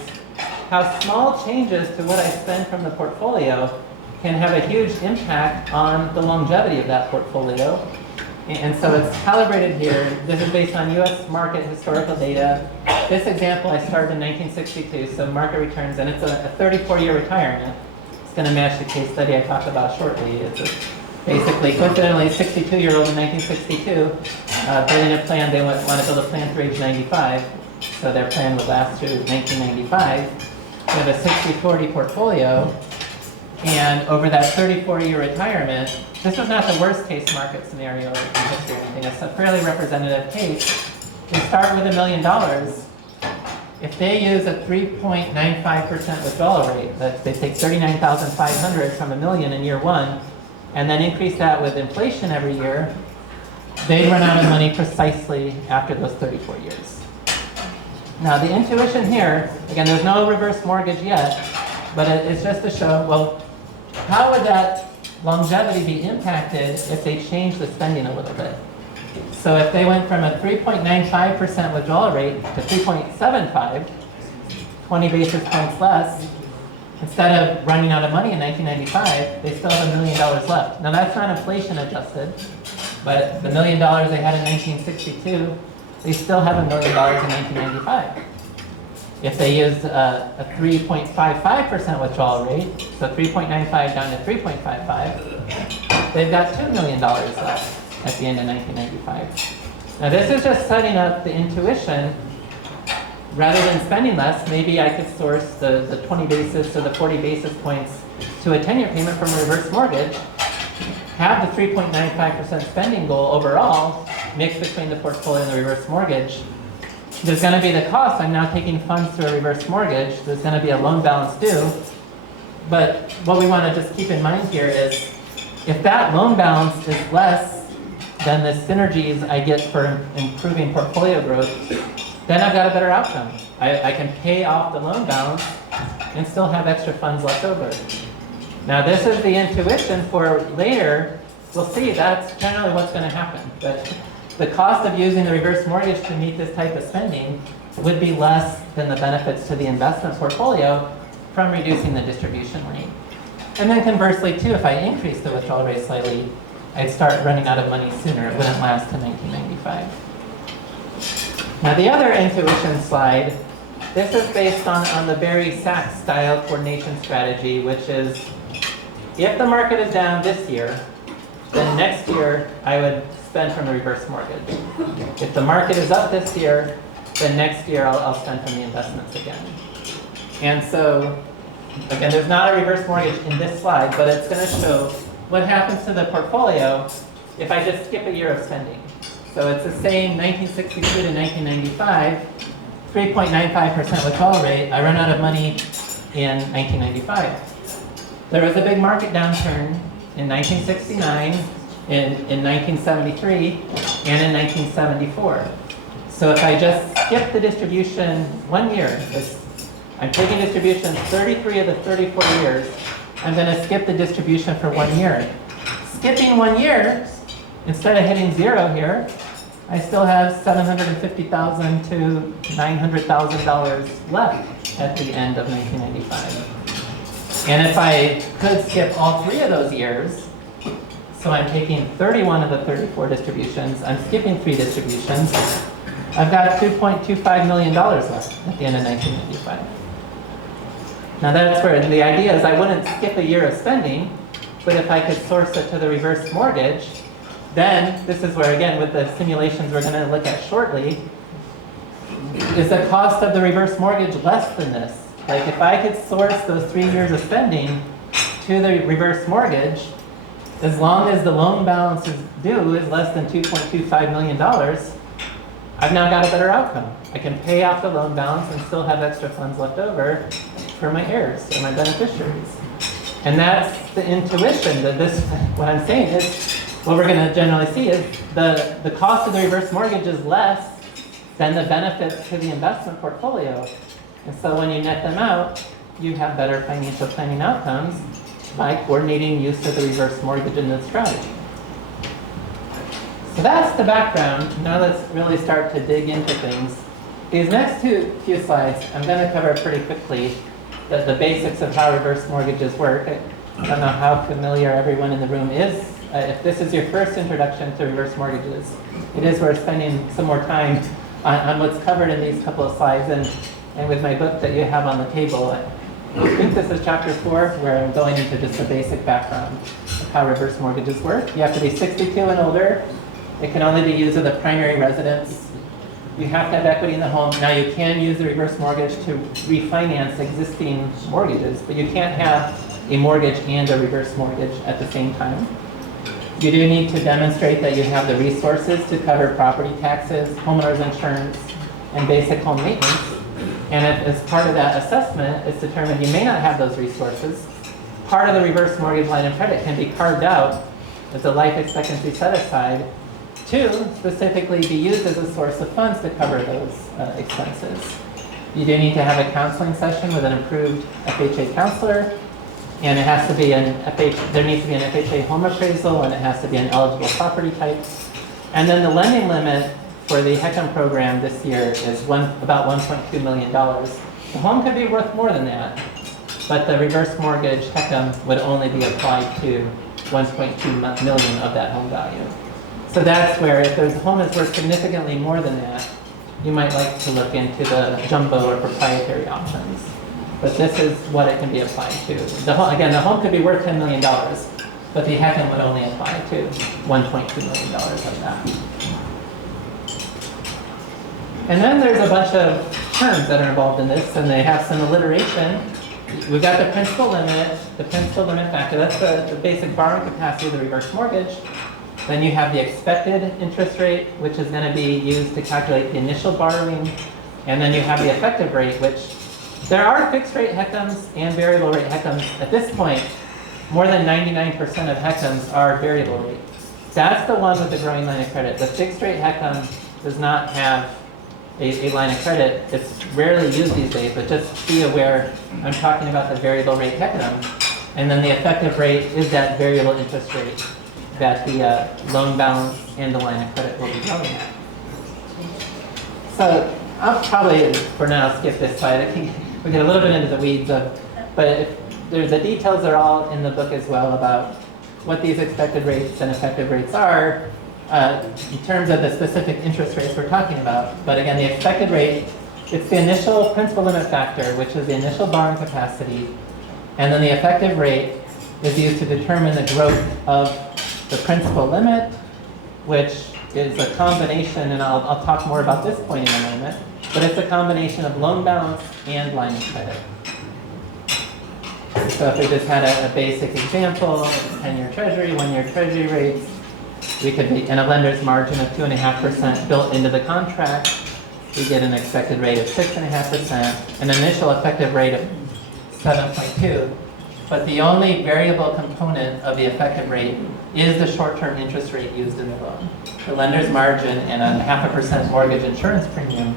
how small changes to what I spend from the portfolio can have a huge impact on the longevity of that portfolio. And so it's calibrated here. This is based on US market historical data. This example I started in 1962, so market returns, and it's a 34-year retirement. It's going to match the case study I talked about shortly. It's basically, coincidentally, a 62-year-old in 1962 building a plan. They want to build a plan through age 95, so their plan would last through 1995. We have a 60-40 portfolio, and over that 34-year retirement, this was not the worst case market scenario in history or anything. It's a fairly representative case. They start with $1 million. If they use a 3.95% withdrawal rate, that they take $39,500 from $1 million in year 1, and then increase that with inflation every year, they run out of money precisely after those 34 years. Now, the intuition here, again, there's no reverse mortgage yet, but it's just to show, well, how would that longevity be impacted if they change the spending a little bit? So if they went from a 3.95% withdrawal rate to 3.75, 20 basis points less, instead of running out of money in 1995, they still have $1 million left. Now that's not inflation adjusted, but the $1 million they had in 1962, they still have $1 million in 1995. If they used a 3.55% withdrawal rate, so 3.95 down to 3.55, they've got $2 million left at the end of 1995. Now this is just setting up the intuition. Rather than spending less, maybe I could source the 20 basis or the 40 basis points to a 10-year payment from a reverse mortgage, have the 3.95% spending goal overall, mixed between the portfolio and the reverse mortgage. There's going to be the cost. I'm now taking funds through a reverse mortgage. There's going to be a loan balance due. But what we want to just keep in mind here is if that loan balance is less than the synergies I get for improving portfolio growth, then I've got a better outcome. I can pay off the loan balance and still have extra funds left over. Now this is the intuition for later we'll see, that's generally what's going to happen. But the cost of using the reverse mortgage to meet this type of spending would be less than the benefits to the investment portfolio from reducing the distribution rate. And then conversely too, if I increase the withdrawal rate slightly, I'd start running out of money sooner. It wouldn't last to 1995. Now the other intuition slide, this is based on the Barry Sachs style coordination strategy, which is if the market is down this year, then next year I would spend from the reverse mortgage. If the market is up this year, then next year I'll spend from the investments again. And so, again, there's not a reverse mortgage in this slide, but it's going to show what happens to the portfolio if I just skip a year of spending. So it's the same 1962 to 1995, 3.95% withdrawal rate. I run out of money in 1995. There was a big market downturn in 1969, in 1973, and in 1974. So if I just skip the distribution 1 year, I'm taking distributions 33 of the 34 years, I'm going to skip the distribution for 1 year. Skipping 1 year, instead of hitting 0 here, I still have $750,000 to $900,000 left at the end of 1995. And if I could skip all 3 of those years, so I'm taking 31 of the 34 distributions, I'm skipping 3 distributions, I've got $2.25 million left at the end of 1995. Now that's where the idea is I wouldn't skip a year of spending, but if I could source it to the reverse mortgage, then this is where, again, with the simulations we're going to look at shortly, is the cost of the reverse mortgage less than this? Like if I could source those 3 years of spending to the reverse mortgage, as long as the loan balance is due is less than $2.25 million, I've now got a better outcome. I can pay off the loan balance and still have extra funds left over for my heirs or my beneficiaries. And that's the intuition that this, what I'm saying is, what we're going to generally see is the cost of the reverse mortgage is less than the benefits to the investment portfolio. And so when you net them out, you have better financial planning outcomes by coordinating use of the reverse mortgage in this strategy. So that's the background. Now let's really start to dig into things. These next few slides, I'm going to cover pretty quickly the basics of how reverse mortgages work. I don't know how familiar everyone in the room is. If this is your first introduction to reverse mortgages, it is worth spending some more time on what's covered in these couple of slides and with my book that you have on the table. I think this is chapter 4, where I'm going into just the basic background of how reverse mortgages work. You have to be 62 and older. It can only be used with a primary residence. You have to have equity in the home. Now you can use the reverse mortgage to refinance existing mortgages, but you can't have a mortgage and a reverse mortgage at the same time. You do need to demonstrate that you have the resources to cover property taxes, homeowners insurance, and basic home maintenance. And if, as part of that assessment, it's determined you may not have those resources, part of the reverse mortgage line of credit can be carved out as a life expectancy set aside to specifically be used as a source of funds to cover those expenses. You do need to have a counseling session with an approved FHA counselor, and it has to be there needs to be an FHA home appraisal, and it has to be an eligible property type. And then the lending limit for the HECM program this year is about $1.2 million. The home could be worth more than that, but the reverse mortgage HECM would only be applied to 1.2 million of that home value. So that's where if the home is worth significantly more than that, you might like to look into the jumbo or proprietary options. But this is what it can be applied to. Again, the home could be worth $10 million, but the HECM would only apply to $1.2 million of that. And then there's a bunch of terms that are involved in this, and they have some alliteration. We've got the principal limit factor. That's the basic borrowing capacity of the reverse mortgage. Then you have the expected interest rate, which is going to be used to calculate the initial borrowing. And then you have the effective rate, which there are fixed rate HECMs and variable rate HECMs. At this point, more than 99% of HECMs are variable rate. That's the one with the growing line of credit. The fixed rate HECM does not have a line of credit. It's rarely used these days, but just be aware, I'm talking about the variable rate HECM. And then the effective rate is that variable interest rate that the loan balance and the line of credit will be growing at. So I'll probably, for now, skip this slide. I think we get a little bit into the weeds of, but the details are all in the book as well about what these expected rates and effective rates are in terms of the specific interest rates we're talking about. But again, the expected rate, it's the initial principal limit factor, which is the initial borrowing capacity, and then the effective rate is used to determine the growth of the principal limit, which is a combination, and I'll talk more about this point in a moment, but it's a combination of loan balance and line of credit. So if we just had a basic example, 10-year treasury, 1-year treasury rates, we could be in a lender's margin of 2.5% built into the contract. We get an expected rate of 6.5%, an initial effective rate of 7.2. But the only variable component of the effective rate is the short-term interest rate used in the loan. The lender's margin and a 0.5% mortgage insurance premium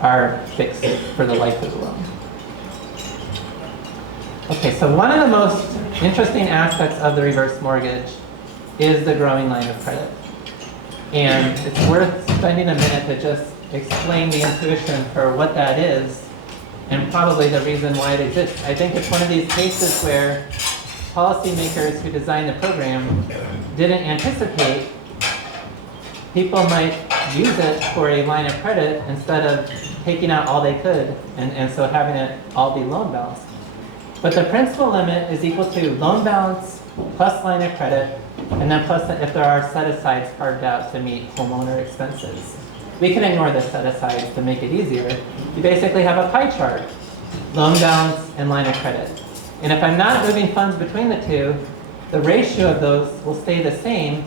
are fixed for the life of the loan. Okay, so one of the most interesting aspects of the reverse mortgage is the growing line of credit. And it's worth spending a minute to just explain the intuition for what that is and probably the reason why it exists. I think it's one of these cases where policymakers who designed the program didn't anticipate people might use it for a line of credit instead of taking out all they could and so having it all be loan balance. But the principal limit is equal to loan balance plus line of credit, and then plus if there are set-asides carved out to meet homeowner expenses. We can ignore the set-asides to make it easier. You basically have a pie chart, loan balance and line of credit. And if I'm not moving funds between the two, the ratio of those will stay the same,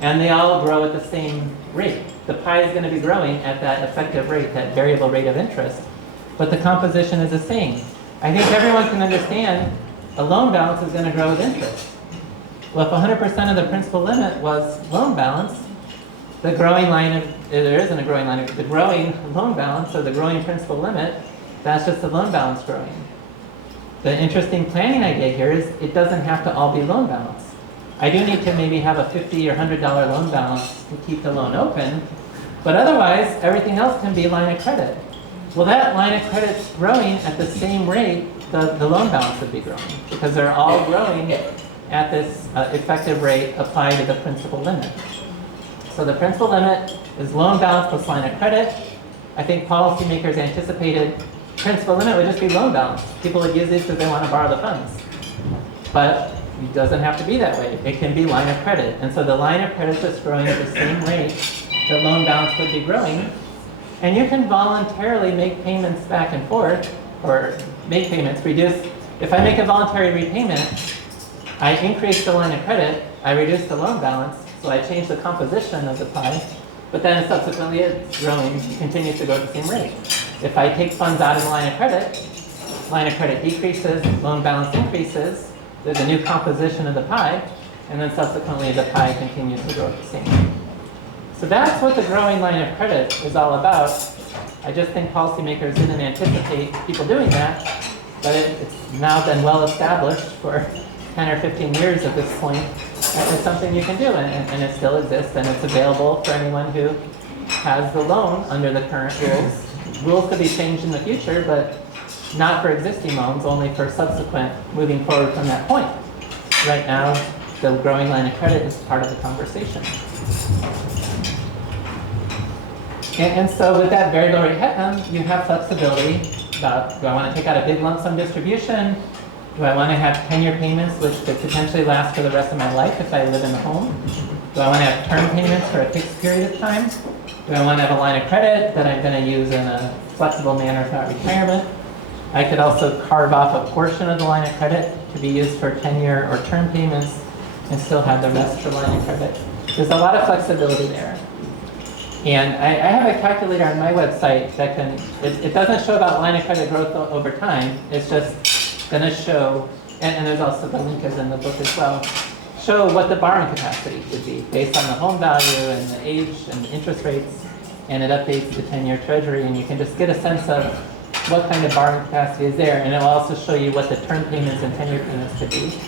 and they all grow at the same rate. The pie is going to be growing at that effective rate, that variable rate of interest, but the composition is the same. I think everyone can understand a loan balance is going to grow with interest. Well, if 100% of the principal limit was loan balance, the growing line of, there isn't a growing line of, the growing loan balance or the growing principal limit, that's just the loan balance growing. The interesting planning idea here is it doesn't have to all be loan balance. I do need to maybe have a $50 or $100 loan balance to keep the loan open, but otherwise everything else can be line of credit. Well, that line of credit's growing at the same rate the loan balance would be growing because they're all growing at this effective rate applied to the principal limit. So the principal limit is loan balance plus line of credit. I think policymakers anticipated principal limit would just be loan balance. People would use these because they want to borrow the funds. But it doesn't have to be that way. It can be line of credit. And so the line of credit is just growing at the same rate the loan balance would be growing. And you can voluntarily make payments back and forth, or make payments, reduce. If I make a voluntary repayment, I increase the line of credit, I reduce the loan balance, so I change the composition of the pie, but then subsequently it's growing, it continues to grow at the same rate. If I take funds out of the line of credit decreases, loan balance increases, there's a new composition of the pie, and then subsequently the pie continues to grow at the same rate. So that's what the growing line of credit is all about. I just think policymakers didn't anticipate people doing that, but it's now been well established for 10 or 15 years at this point. And it's something you can do, and it still exists, and it's available for anyone who has the loan under the current rules. Rules could be changed in the future, but not for existing loans, only for subsequent moving forward from that point. Right now, the growing line of credit is part of the conversation. And so with that variable rate HECM, you have flexibility about, do I want to take out a big lump sum distribution? Do I want to have 10-year payments, which could potentially last for the rest of my life if I live in the home? Do I want to have term payments for a fixed period of time? Do I want to have a line of credit that I'm going to use in a flexible manner throughout retirement? I could also carve off a portion of the line of credit to be used for 10-year or term payments and still have the rest for line of credit. There's a lot of flexibility there. And I have a calculator on my website that can, it doesn't show about line of credit growth over time. It's just going to show, and there's also the link is in the book as well, show what the borrowing capacity would be based on the home value and the age and the interest rates, and it updates the 10-year treasury, and you can just get a sense of what kind of borrowing capacity is there, and it will also show you what the term payments and 10-year payments could be.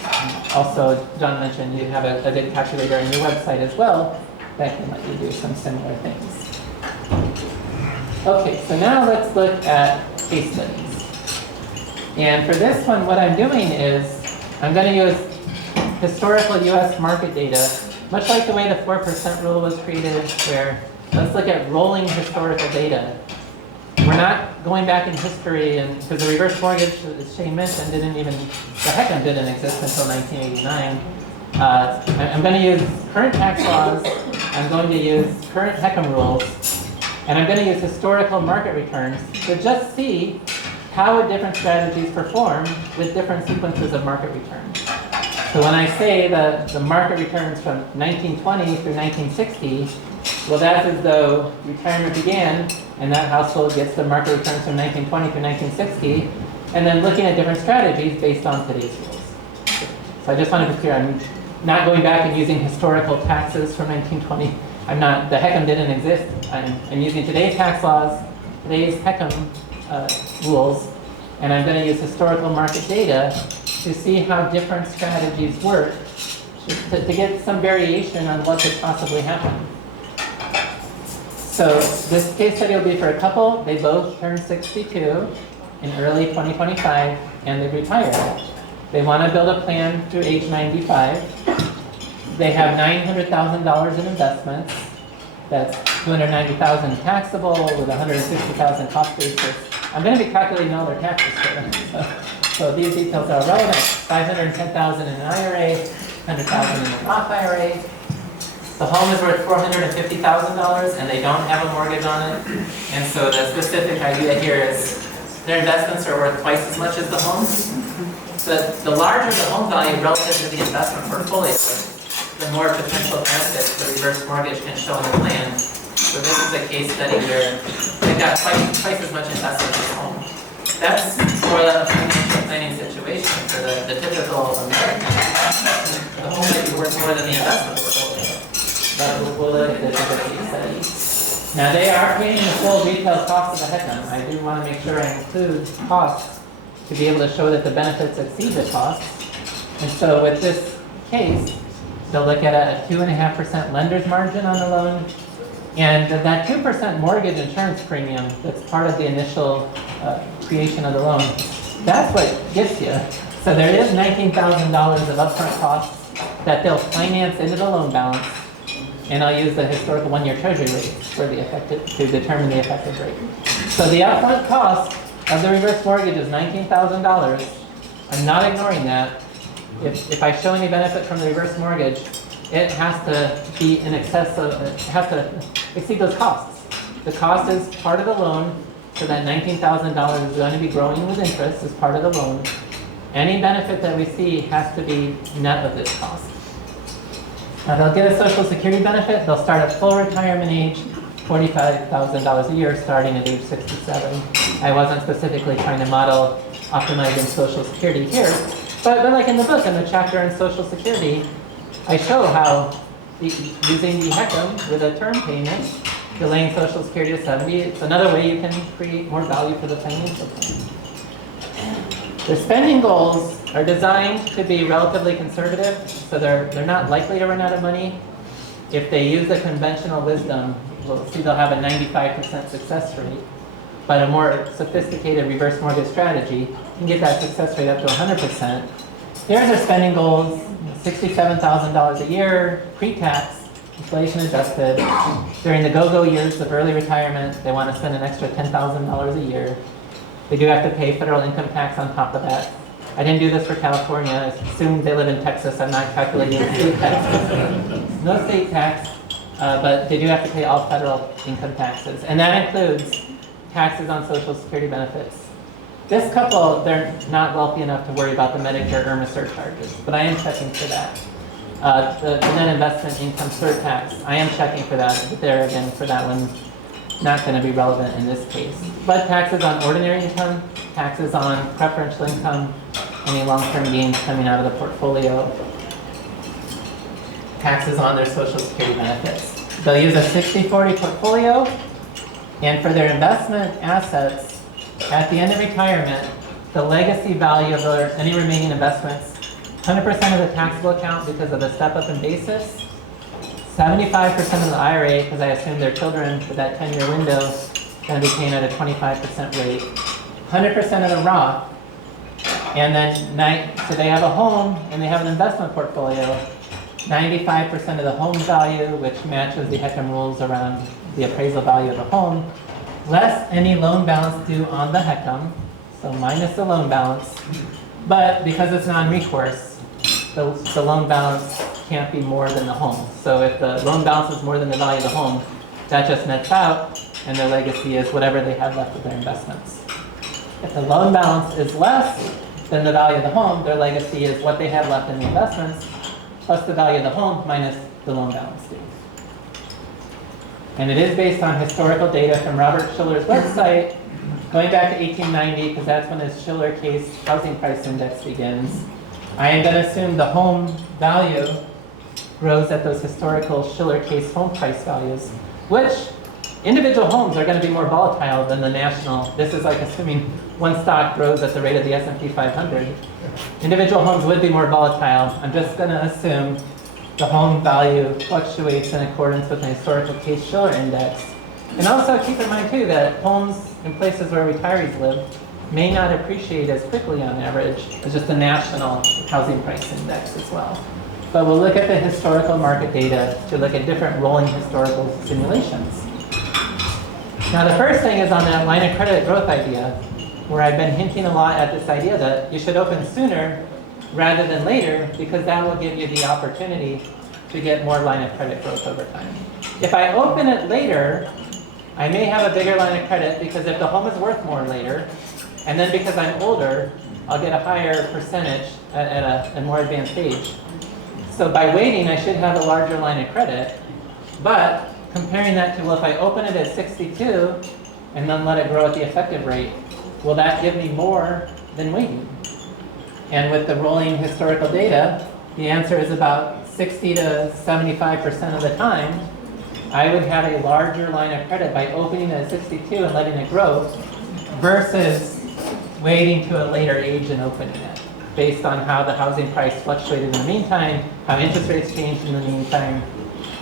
also, John mentioned you have a good calculator on your website as well that can let you do some similar things. Okay, so now let's look at case studies. And for this one, what I'm doing is I'm going to use historical US market data, much like the way the 4% rule was created, where let's look at rolling historical data. We're not going back in history, and because the reverse mortgage, as Shane mentioned, the HECM didn't exist until 1989. I'm going to use current tax laws, I'm going to use current HECM rules, and I'm going to use historical market returns to just see how different strategies perform with different sequences of market returns. So when I say the market returns from 1920 through 1960, well, that's as though retirement began, and that household gets the market returns from 1920 through 1960, and then looking at different strategies based on today's rules. So I just want to be clear, I'm not going back and using historical taxes from 1920. The HECM didn't exist. I'm using today's tax laws, today's HECM rules, and I'm going to use historical market data to see how different strategies work to get some variation on what could possibly happen. So this case study will be for a couple. They both turned 62 in early 2025, and they retired. They want to build a plan through age 95. They have $900,000 in investments. That's $290,000 taxable with $150,000 cost basis. I'm going to be calculating all their taxes for them. So these details are relevant. $510,000 in an IRA, $100,000 in a Roth IRA. The home is worth $450,000 and they don't have a mortgage on it. And so the specific idea here is their investments are worth twice as much as the home. The larger the home value relative to the investment portfolio, the more potential benefits the reverse mortgage can show in the plan. So this is a case study where they've got twice as much investment in the home. That's for a financial planning situation for the typical American. The home may be worth more than the investment portfolio. But we'll look at this as a case study. Now they are creating the full detailed cost of the HECM. I do want to make sure I include costs to be able to show that the benefits exceed the costs. And so with this case, they'll look at a 2.5% lender's margin on the loan. And that 2% mortgage insurance premium that's part of the initial creation of the loan, that's what gets you. So there is $19,000 of upfront costs that they'll finance into the loan balance. And I'll use the historical one-year treasury rate for to determine the effective rate. So the upfront cost of the reverse mortgage is $19,000. I'm not ignoring that. If I show any benefit from the reverse mortgage, it has to be in excess of, it has to exceed those costs. The cost is part of the loan, so that $19,000 is going to be growing with interest as part of the loan. Any benefit that we see has to be net of this cost. Now they'll get a Social Security benefit. They'll start at full retirement age, $45,000 a year starting at age 67. I wasn't specifically trying to model optimizing Social Security here, but like in the book, in the chapter on Social Security, I show how using the HECM with a term payment, delaying Social Security to 70, it's another way you can create more value for the financial plan. The spending goals are designed to be relatively conservative, so they're not likely to run out of money. If they use the conventional wisdom, we'll see they'll have a 95% success rate. But a more sophisticated reverse mortgage strategy can get that success rate up to 100%. Here's their spending goals: $67,000 a year, pre-tax, inflation adjusted. During the go-go years of early retirement, they want to spend an extra $10,000 a year. They do have to pay federal income tax on top of that. I didn't do this for California. I assume they live in Texas. I'm not calculating state tax. No state tax, but they do have to pay all federal income taxes. And that includes taxes on Social Security benefits. This couple, they're not wealthy enough to worry about the Medicare IRMA surcharges, but I am checking for that. The net investment income surtax, I am checking for that, but there again, for that one, not going to be relevant in this case. But taxes on ordinary income, taxes on preferential income, any long-term gains coming out of the portfolio, taxes on their Social Security benefits. They'll use a 60-40 portfolio, and for their investment assets, at the end of retirement, the legacy value of any remaining investments 100% of the taxable account because of the step up in basis, 75% of the IRA, because I assume their children with that 10-year window going to be paying at a 25% rate, 100% of the Roth, and then so they have a home and they have an investment portfolio, 95% of the home value, which matches the HECM rules around the appraisal value of the home, less any loan balance due on the HECM, so minus the loan balance, but because it's non-recourse, the loan balance can't be more than the home. So if the loan balance is more than the value of the home, that just nets out, and their legacy is whatever they have left of their investments. If the loan balance is less than the value of the home, their legacy is what they have left in the investments, plus the value of the home minus the loan balance due. And it is based on historical data from Robert Shiller's website, going back to 1890, because that's when his Shiller case housing price index begins. I am going to assume the home value grows at those historical Shiller case home price values, which individual homes are going to be more volatile than the national. This is like assuming one stock grows at the rate of the S&P 500. Individual homes would be more volatile. I'm just going to assume the home value fluctuates in accordance with the historical case Shiller index. And also keep in mind too that homes in places where retirees live may not appreciate as quickly on average as just the national housing price index as well. But we'll look at the historical market data to look at different rolling historical simulations. Now the first thing is on that line of credit growth idea, where I've been hinting a lot at this idea that you should open sooner rather than later, because that will give you the opportunity to get more line of credit growth over time. If I open it later, I may have a bigger line of credit because if the home is worth more later, and then because I'm older, I'll get a higher percentage at a more advanced age. So by waiting, I should have a larger line of credit, but comparing that to, well, if I open it at 62 and then let it grow at the effective rate, will that give me more than waiting? And with the rolling historical data, the answer is about 60 to 75% of the time, I would have a larger line of credit by opening at 62 and letting it grow versus waiting to a later age and opening it, based on how the housing price fluctuated in the meantime, how interest rates changed in the meantime,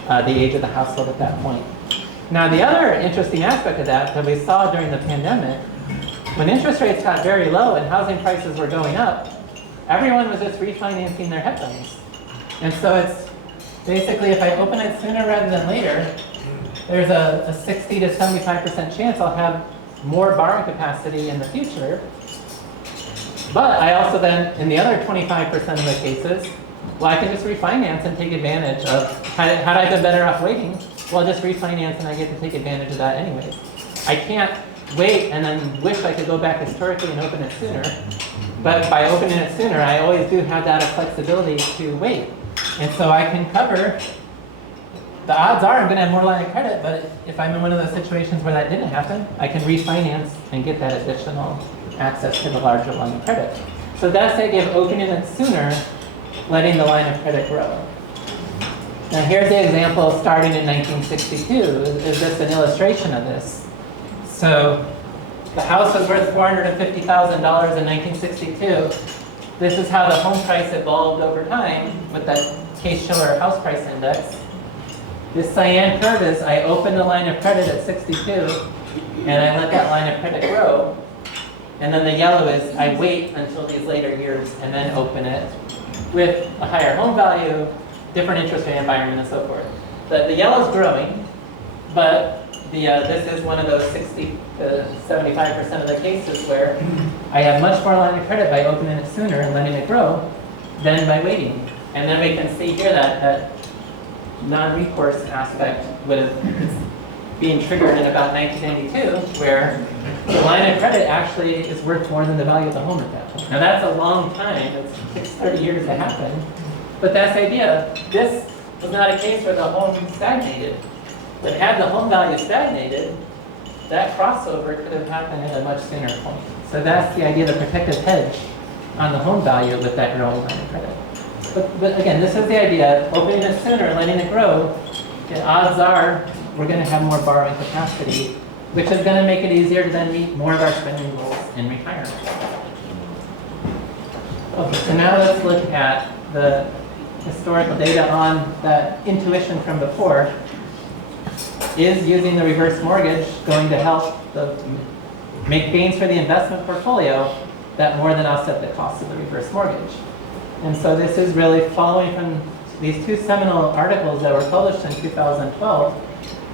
the age of the household at that point. Now the other interesting aspect of that we saw during the pandemic, when interest rates got very low and housing prices were going up, everyone was just refinancing their HECMs. And so it's basically, if I open it sooner rather than later, there's a 60 to 75% chance I'll have more borrowing capacity in the future. But I also then, in the other 25% of the cases, well, I can just refinance and take advantage of, had I been better off waiting, well, I'll just refinance and I get to take advantage of that anyways. I can't wait and then wish I could go back historically and open it sooner. But by opening it sooner, I always do have that flexibility to wait. And so I can cover, the odds are I'm going to have more line of credit, but if I'm in one of those situations where that didn't happen, I can refinance and get that additional access to the larger line of credit. So that's the idea of opening it sooner, letting the line of credit grow. Now here's the example starting in 1962. Is this an illustration of this? So the house was worth $450,000 in 1962. This is how the home price evolved over time with that Case-Shiller house price index. This cyan curve is I open the line of credit at 62 and I let that line of credit grow. And then the yellow is I wait until these later years and then open it with a higher home value, different interest rate environment, and so forth. The yellow is growing, but this is one of those 60 to 75% of the cases where I have much more line of credit by opening it sooner and letting it grow than by waiting. And then we can see here that non-recourse aspect is being triggered in about 1992, where the line of credit actually is worth more than the value of the home at that point. Now that's a long time, it's 30 years to happen, but that's the idea. This was not a case where the home stagnated, but had the home value stagnated, that crossover could have happened at a much sooner point. So that's the idea of the protective hedge on the home value with that growing line of credit. But again, this is the idea, opening it sooner and letting it grow, the odds are we're going to have more borrowing capacity, which is going to make it easier to then meet more of our spending goals in retirement. Okay, so now let's look at the historical data on that intuition from before. Is using the reverse mortgage going to help make gains for the investment portfolio that more than offset the cost of the reverse mortgage? And so this is really following from these two seminal articles that were published in 2012.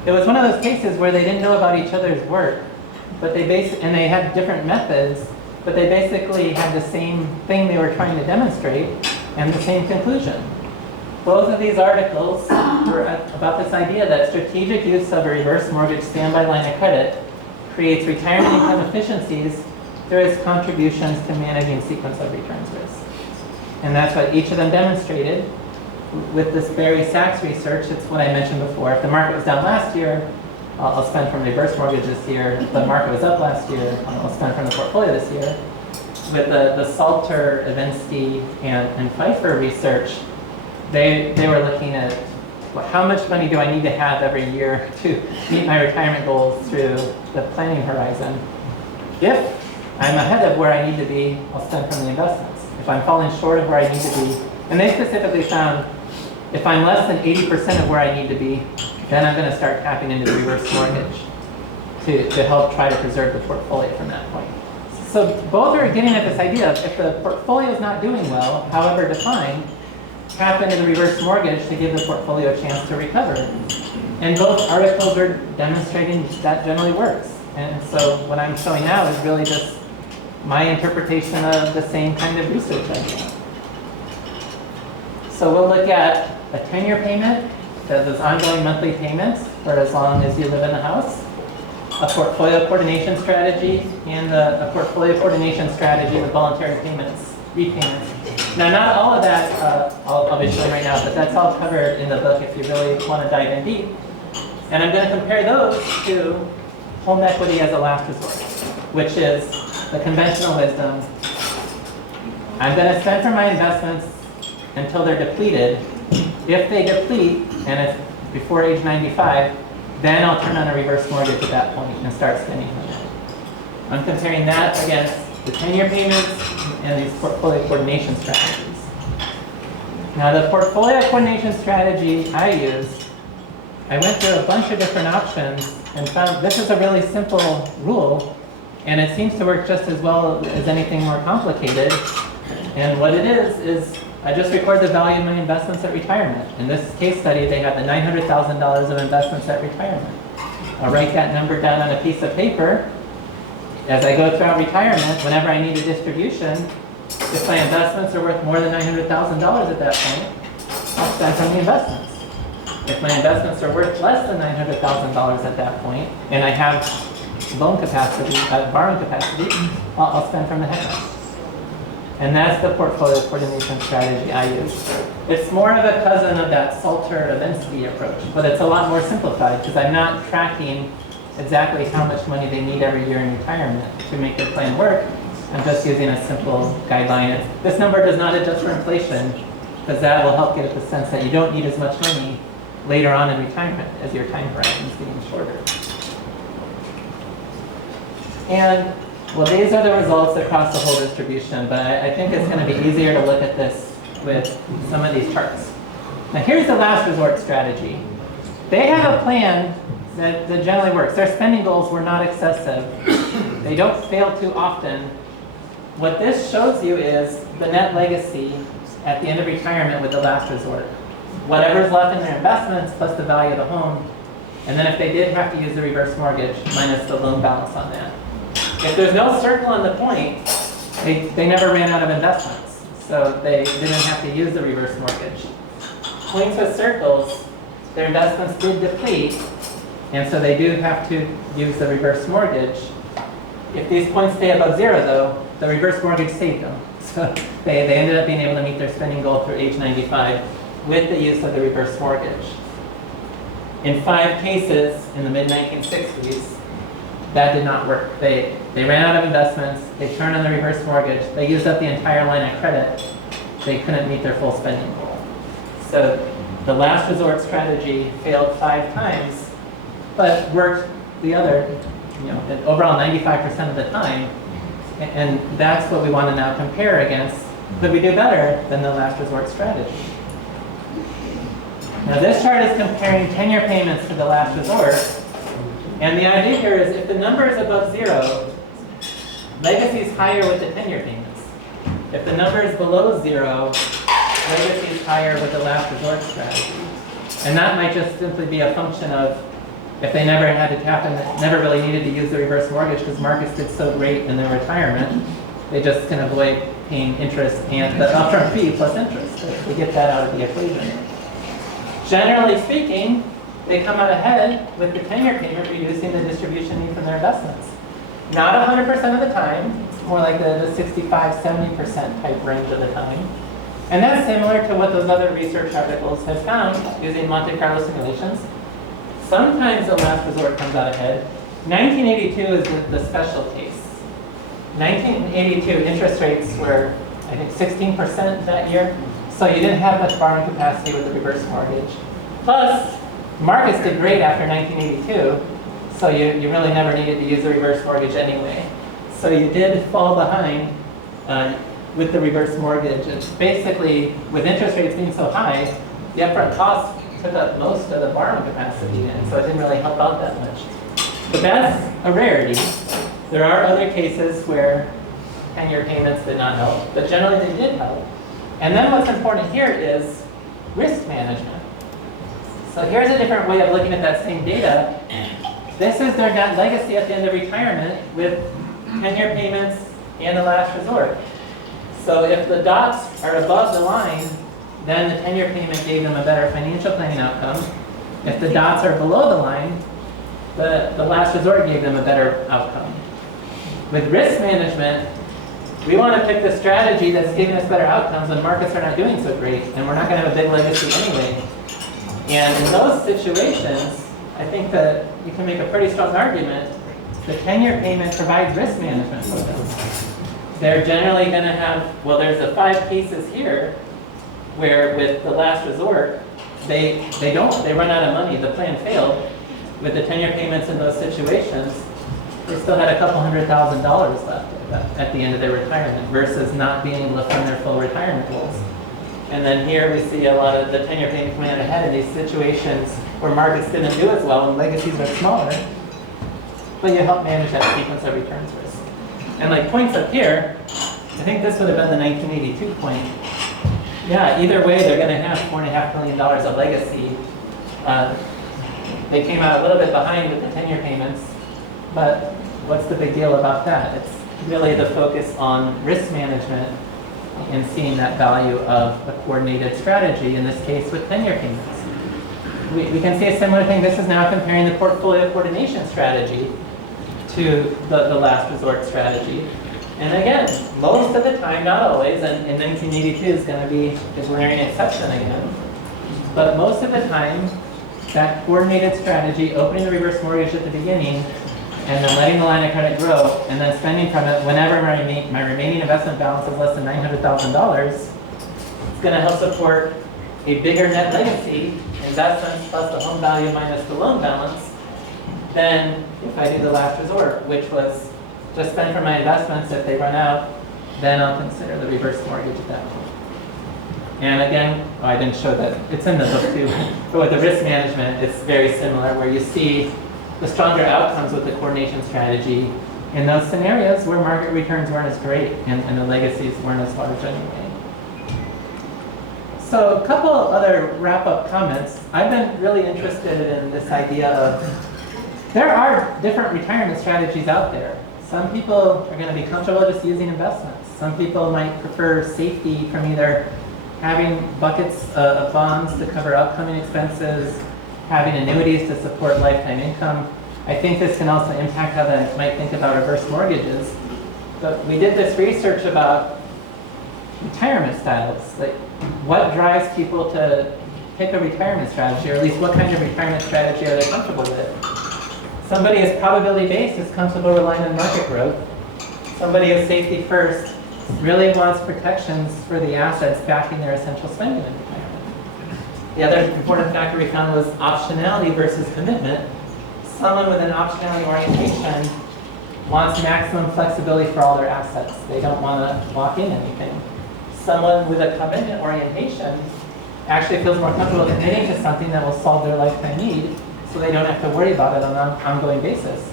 It was one of those cases where they didn't know about each other's work, but and they had different methods, but they basically had the same thing they were trying to demonstrate and the same conclusion. Both of these articles were about this idea that strategic use of a reverse mortgage standby line of credit creates retirement income efficiencies through its contributions to managing sequence of returns risk. And that's what each of them demonstrated. With this Barry Sachs research, it's what I mentioned before. If the market was down last year, I'll spend from reverse mortgage this year. If the market was up last year, I'll spend from the portfolio this year. With the Salter, Ivinsky, and Pfeiffer research, they were looking at how much money do I need to have every year to meet my retirement goals through the planning horizon. If I'm ahead of where I need to be, I'll spend from the investments. If I'm falling short of where I need to be, and they specifically found if I'm less than 80% of where I need to be, then I'm going to start tapping into the reverse mortgage to help try to preserve the portfolio from that point. So both are getting at this idea of if the portfolio is not doing well, however defined, tap into the reverse mortgage to give the portfolio a chance to recover. And both articles are demonstrating that generally works. And so what I'm showing now is really just my interpretation of the same kind of research idea. So we'll look at a 10-year payment, those ongoing monthly payments for as long as you live in the house, a portfolio coordination strategy, and a portfolio coordination strategy with voluntary payments, repayments. Now, not all of that I'll be showing right now, but that's all covered in the book if you really want to dive in deep. And I'm going to compare those to home equity as a last resort, which is the conventional wisdom. I'm going to spend for my investments until they're depleted. If they deplete, and it's before age 95, then I'll turn on a reverse mortgage at that point and start spending from it. I'm comparing that against the 10-year payments and these portfolio coordination strategies. Now the portfolio coordination strategy I used, I went through a bunch of different options and found this is a really simple rule, and it seems to work just as well as anything more complicated. And what it is I just record the value of my investments at retirement. In this case study, they had the $900,000 of investments at retirement. I'll write that number down on a piece of paper. As I go throughout retirement, whenever I need a distribution, if my investments are worth more than $900,000 at that point, I'll spend from the investments. If my investments are worth less than $900,000 at that point, and I have loan capacity, borrowing capacity, I'll spend from the hedge. And that's the portfolio coordination strategy I use. It's more of a cousin of that Salter-Ivinsky approach, but it's a lot more simplified because I'm not tracking exactly how much money they need every year in retirement to make their plan work. I'm just using a simple guideline. This number does not adjust for inflation because that will help get at the sense that you don't need as much money later on in retirement as your time horizon is getting shorter. And well, these are the results across the whole distribution, but I think it's going to be easier to look at this with some of these charts. Now here's the last resort strategy. They have a plan that generally works. Their spending goals were not excessive. They don't fail too often. What this shows you is the net legacy at the end of retirement with the last resort. Whatever's left in their investments plus the value of the home, and then if they did have to use the reverse mortgage, minus the loan balance on that. If there's no circle on the point, they never ran out of investments, so they didn't have to use the reverse mortgage. Points with circles, their investments did deplete, and so they do have to use the reverse mortgage. If these points stay above zero, though, the reverse mortgage saved them. So they ended up being able to meet their spending goal through age 95 with the use of the reverse mortgage. In 5 cases in the mid-1960s, that did not work. They ran out of investments, they turned on the reverse mortgage, they used up the entire line of credit, they couldn't meet their full spending goal. So the last resort strategy failed 5 times, but worked the other, overall 95% of the time. And that's what we want to now compare against Could we do better than the last resort strategy? Now this chart is comparing 10-year payments to the last resort. And the idea here is if the number is above 0, legacy is higher with the 10-year payments. If the number is below 0, legacy is higher with the last resort strategy. And that might just simply be a function of if they never had to tap in, never really needed to use the reverse mortgage because markets did so great in their retirement, they just can avoid paying interest and the upfront fee plus interest. They get that out of the equation. Generally speaking, they come out ahead with the 10-year payment reducing the distribution need from their investments. Not 100% of the time, it's more like the 65-70% type range of the time. And that's similar to what those other research articles have found using Monte Carlo simulations. Sometimes the last resort comes out ahead. 1982 is the special case. 1982 interest rates were, I think, 16% that year. So you didn't have much borrowing capacity with the reverse mortgage. Plus, markets did great after 1982. So you really never needed to use the reverse mortgage anyway. So you did fall behind with the reverse mortgage. It's basically, with interest rates being so high, the upfront costs took up most of the borrowing capacity, and so it didn't really help out that much. But that's a rarity. There are other cases where 10-year payments did not help, but generally they did help. And then what's important here is risk management. So here's a different way of looking at that same data. This is their net legacy at the end of retirement with 10-year payments and the last resort. So if the dots are above the line, then the 10-year payment gave them a better financial planning outcome. If the dots are below the line, the last resort gave them a better outcome. With risk management, we want to pick the strategy that's giving us better outcomes when markets are not doing so great, and we're not going to have a big legacy anyway. And in those situations, I think that you can make a pretty strong argument the 10-year payment provides risk management for them. They're generally going to have, well, there's the 5 cases here where with the last resort, they run out of money. The plan failed. With the 10-year payments in those situations, they still had a couple $100,000 left at the end of their retirement versus not being able to fund their full retirement goals. And then here we see a lot of the 10-year payment coming out ahead in these situations where markets didn't do as well and legacies are smaller, but you help manage that sequence of returns risk. And like points up here, I think this would have been the 1982 point. Yeah, either way, they're going to have $4.5 million of legacy. They came out a little bit behind with the 10-year payments, but what's the big deal about that? It's really the focus on risk management and seeing that value of a coordinated strategy, in this case with 10-year payments. We can see a similar thing. This is now comparing the portfolio coordination strategy to the last resort strategy. And again, most of the time, not always, and 1982 is going to be the glaring exception again, but most of the time, that coordinated strategy, opening the reverse mortgage at the beginning, and then letting the line of credit grow, and then spending from it whenever my remaining investment balance is less than $900,000, it's going to help support a bigger net legacy, investments plus the home value minus the loan balance, than if I do the last resort, which was just spend for my investments. If they run out, then I'll consider the reverse mortgage at that point. And again, I didn't show that. It's in the book too. But with the risk management, it's very similar, where you see the stronger outcomes with the coordination strategy in those scenarios where market returns weren't as great and the legacies weren't as large anyway. So a couple other wrap-up comments. I've been really interested in this idea of there are different retirement strategies out there. Some people are going to be comfortable just using investments. Some people might prefer safety from either having buckets of bonds to cover upcoming expenses, having annuities to support lifetime income. I think this can also impact how they might think about reverse mortgages. But we did this research about retirement styles, like what drives people to pick a retirement strategy, or at least what kind of retirement strategy are they comfortable with. Somebody who's probability-based is comfortable relying on market growth. Somebody who's safety first really wants protections for the assets backing their essential spending in retirement. The other important factor we found was optionality versus commitment. Someone with an optionality orientation wants maximum flexibility for all their assets. They don't want to lock in anything. someone with a commitment orientation actually feels more comfortable committing to something that will solve their lifetime need, so they don't have to worry about it on an ongoing basis.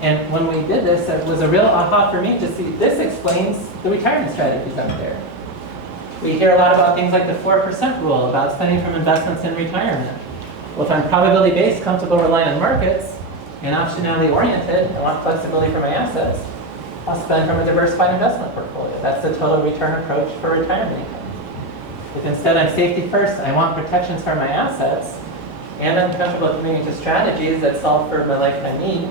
And when we did this, it was a real aha for me to see this explains the retirement strategies out there. We hear a lot about things like the 4% rule, about spending from investments in retirement. Well, if I'm probability-based, comfortable relying on markets, and optionality-oriented, I want flexibility for my assets, I'll spend from a diversified investment portfolio. That's the total return approach for retirement income. If instead I'm safety first, I want protections for my assets, and I'm comfortable committing to strategies that solve for my lifetime need,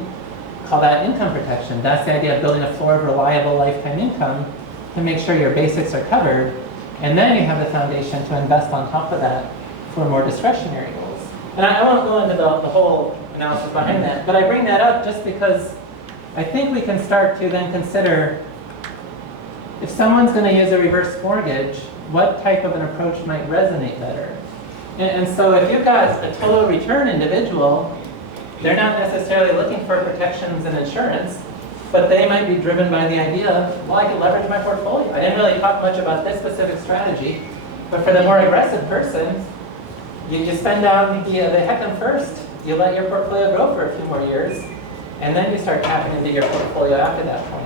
call that income protection. That's the idea of building a floor of reliable lifetime income to make sure your basics are covered, and then you have the foundation to invest on top of that for more discretionary goals. And I won't go into the whole analysis behind that, but I bring that up just because I think we can start to then consider if someone's going to use a reverse mortgage, what type of an approach might resonate better. And so if you've got a total return individual, they're not necessarily looking for protections and insurance, but they might be driven by the idea of, well, I can leverage my portfolio. I didn't really talk much about this specific strategy, but for the more aggressive person, you spend down the HECM first, you let your portfolio grow for a few more years, and then you start tapping into your portfolio after that point.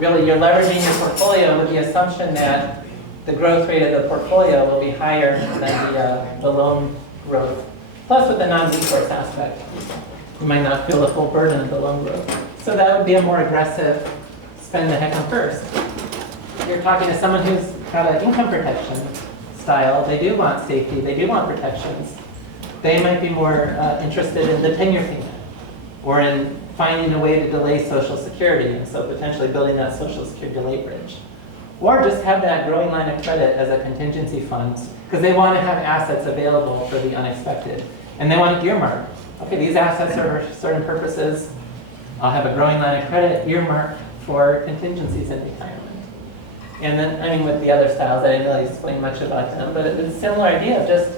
Really, you're leveraging your portfolio with the assumption that the growth rate of the portfolio will be higher than the loan growth, plus with the non-recourse aspect. You might not feel the full burden of the loan growth. So that would be a more aggressive spend the HECM first. You're talking to someone who's got an income protection style. They do want safety. They do want protections. They might be more interested in the tenure payment or in finding a way to delay Social Security, and so potentially building that Social Security delay bridge. Or just have that growing line of credit as a contingency fund, because they want to have assets available for the unexpected. And they want to earmark. Okay, these assets are for certain purposes. I'll have a growing line of credit earmarked for contingencies in retirement. And then, I mean, with the other styles, I didn't really explain much about them, but it's a similar idea of just,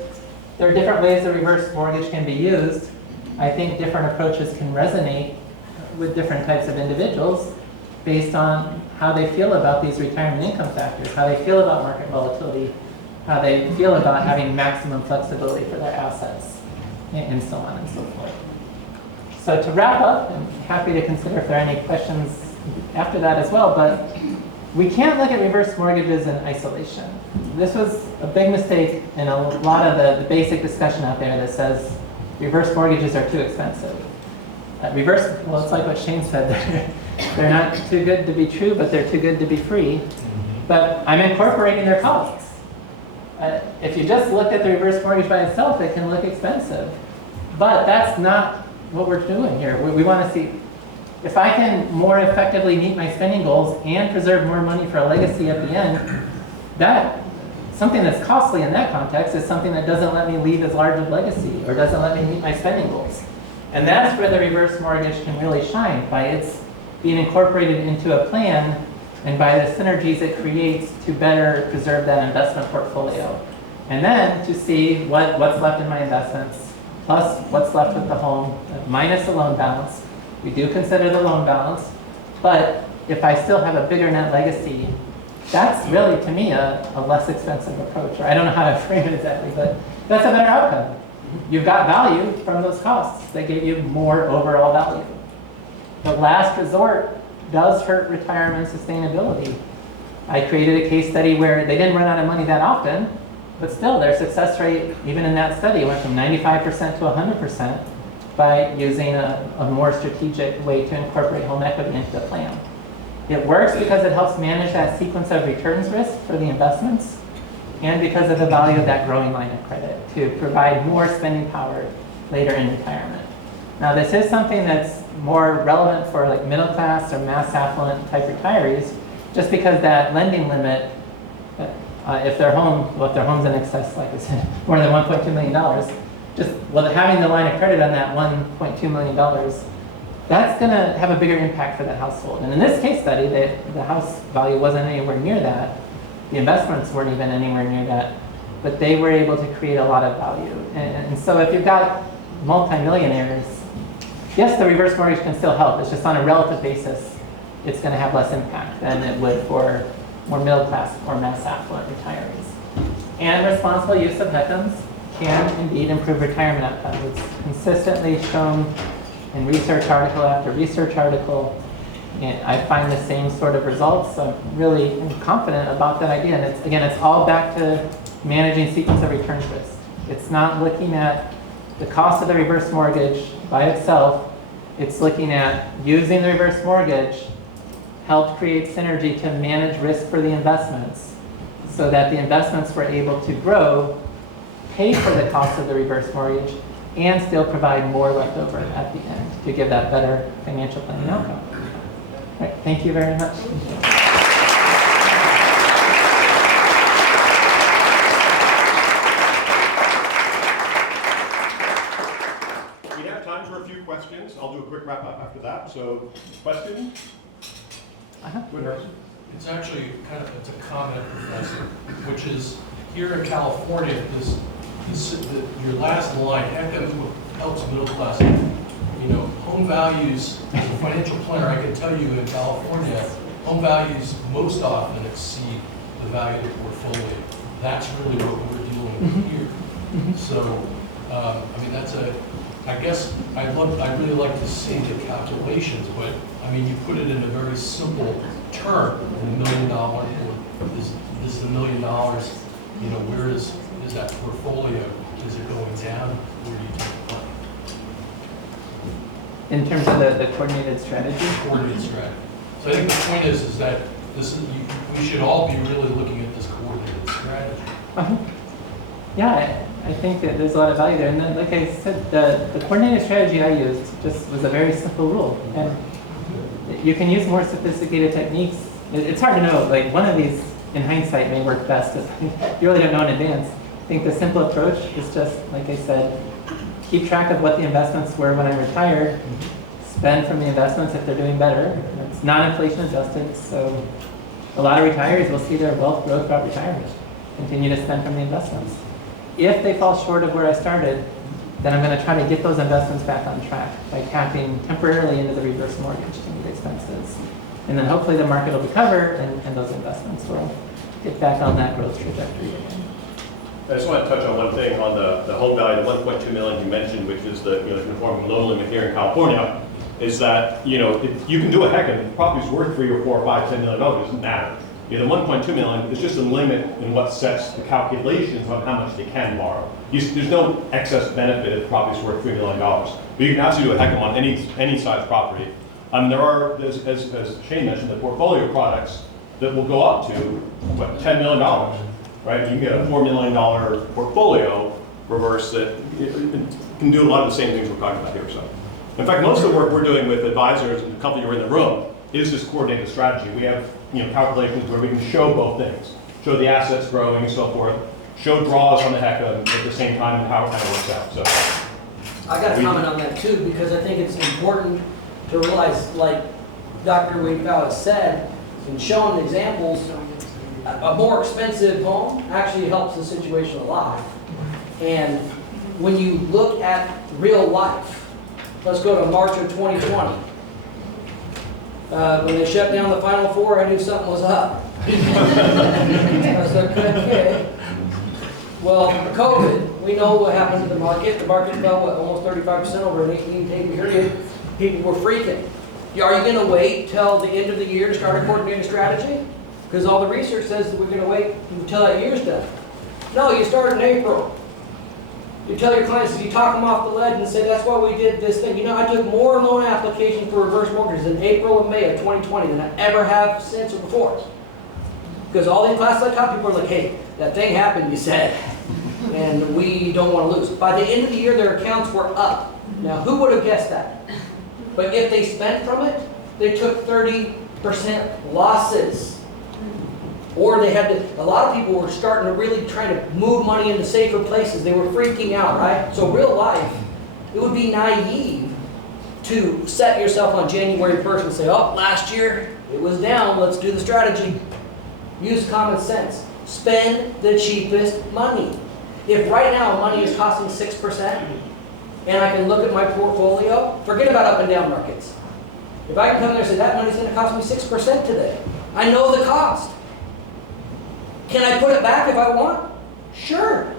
there are different ways the reverse mortgage can be used. I think different approaches can resonate with different types of individuals based on how they feel about these retirement income factors, how they feel about market volatility, how they feel about having maximum flexibility for their assets, and so on and so forth. So to wrap up, I'm happy to consider if there are any questions after that as well, but we can't look at reverse mortgages in isolation. This was a big mistake in a lot of the basic discussion out there that says reverse mortgages are too expensive. Well, it's like what Shane said. They're not too good to be true, but they're too good to be free. But I'm incorporating their costs. If you just looked at the reverse mortgage by itself, it can look expensive. But that's not what we're doing here. We want to see if I can more effectively meet my spending goals and preserve more money for a legacy at the end. That something that's costly in that context is something that doesn't let me leave as large a legacy or doesn't let me meet my spending goals. And that's where the reverse mortgage can really shine, by its being incorporated into a plan and by the synergies it creates to better preserve that investment portfolio. And then to see what's left in my investments, plus what's left with the home, minus the loan balance. We do consider the loan balance, but if I still have a bigger net legacy, that's really, to me, a less expensive approach. Or I don't know how to frame it exactly, but that's a better outcome. You've got value from those costs. They gave you more overall value. The last resort does hurt retirement sustainability. I created a case study where they didn't run out of money that often, but still their success rate, even in that study, went from 95% to 100% by using a more strategic way to incorporate home equity into the plan. It works because it helps manage that sequence of returns risk for the investments, and because of the value of that growing line of credit to provide more spending power later in retirement. Now, this is something that's more relevant for like middle class or mass affluent type retirees, just because that lending limit, if their home's in excess, like I said, more than $1.2 million, having the line of credit on that $1.2 million, that's going to have a bigger impact for that household. And in this case study, the house value wasn't anywhere near that. The investments weren't even anywhere near that, but they were able to create a lot of value. And so if you've got multimillionaires, yes, the reverse mortgage can still help. It's just on a relative basis, it's going to have less impact than it would for more middle class or mass affluent retirees. And responsible use of HECMs can indeed improve retirement outcomes. It's consistently shown in research article after research article. And I find the same sort of results. So I'm really confident about that idea. And it's all back to managing sequence of returns risk. It's not looking at the cost of the reverse mortgage by itself. It's looking at using the reverse mortgage help create synergy to manage risk for the investments so that the investments were able to grow, pay for the cost of the reverse mortgage, and still provide more left over at the end to give that better financial planning outcome. All right, thank you very much. We have time for a few questions. I'll do a quick wrap up after that. So, question? Go ahead. It's actually it's a comment, Professor, which is here in California, your last line, HECM helps middle class. You know, home values, as a financial planner, I can tell you in California, home values most often exceed the value of the portfolio. That's really what we're dealing with here. So, I mean, I guess I'd really like to see the calculations, but I mean, you put it in a very simple term, $1 million, or is the $1 million, you know, where is that portfolio? Is it going down? Where do you take it from? In terms of the coordinated strategy? Coordinated strategy. So I think the point is that we should all be really looking at this coordinated strategy. Yeah, I think that there's a lot of value there. And then, like I said, the coordinated strategy I used just was a very simple rule. And you can use more sophisticated techniques. It's hard to know, like one of these in hindsight may work best. You really don't know in advance. I think the simple approach is just, like I said, keep track of what the investments were when I retired, spend from the investments if they're doing better. It's non-inflation adjusted, so a lot of retirees will see their wealth grow throughout retirement. Continue to spend from the investments. If they fall short of where I started, then I'm going to try to get those investments back on track by tapping temporarily into the reverse mortgage to meet expenses. And then hopefully the market will recover and those investments will get back on that growth trajectory again. I just want to touch on one thing on the home value, the 1.2 million you mentioned, which is the conforming loan limit here in California, is that you can do a heck and the property's worth $3 or $4 or $5, $10 million. It doesn't matter. The 1.2 million is just a limit in what sets the calculations on how much they can borrow. There's no excess benefit if the property's worth $3 million. But you can absolutely do a HECM on any size property. There are, as Shane mentioned, the portfolio products that will go up to $10 million. Right? You can get a $4 million portfolio reverse that can do a lot of the same things we're talking about here. So, in fact, most of the work we're doing with advisors and the company who are in the room is this coordinated strategy. We have calculations where we can show both things, show the assets growing and so forth, show draws on the HECM at the same time and how it kind of works out. So, I got to comment on that too, because I think it's important to realize, like Dr. Wade Pfau has said, and shown examples, a more expensive home actually helps the situation a lot. And when you look at real life, let's go to March of 2020. When they shut down the Final Four, I knew something was up. I was like, okay. Well, COVID, we know what happened to the market. The market fell, almost 35% over an 18-day period. People were freaking. Are you going to wait till the end of the year to start a coordinated strategy? Because all the research says that we're going to wait until that year's done. No, you start in April. You tell your clients, you talk them off the ledge and say, that's why we did this thing. I took more loan applications for reverse mortgages in April and May of 2020 than I ever have since or before. Because all these classes I taught, people are like, hey, that thing happened, you said, and we don't want to lose. By the end of the year, their accounts were up. Now, who would have guessed that? But if they spent from it, they took 30% losses. Or they had to, a lot of people were starting to really try to move money into safer places. They were freaking out, right? So real life, it would be naive to set yourself on January 1st and say, oh, last year it was down, let's do the strategy. Use common sense. Spend the cheapest money. If right now money is costing 6%, and I can look at my portfolio, forget about up and down markets. If I can come there and say, that money's going to cost me 6% today, I know the cost. Can I put it back if I want? Sure.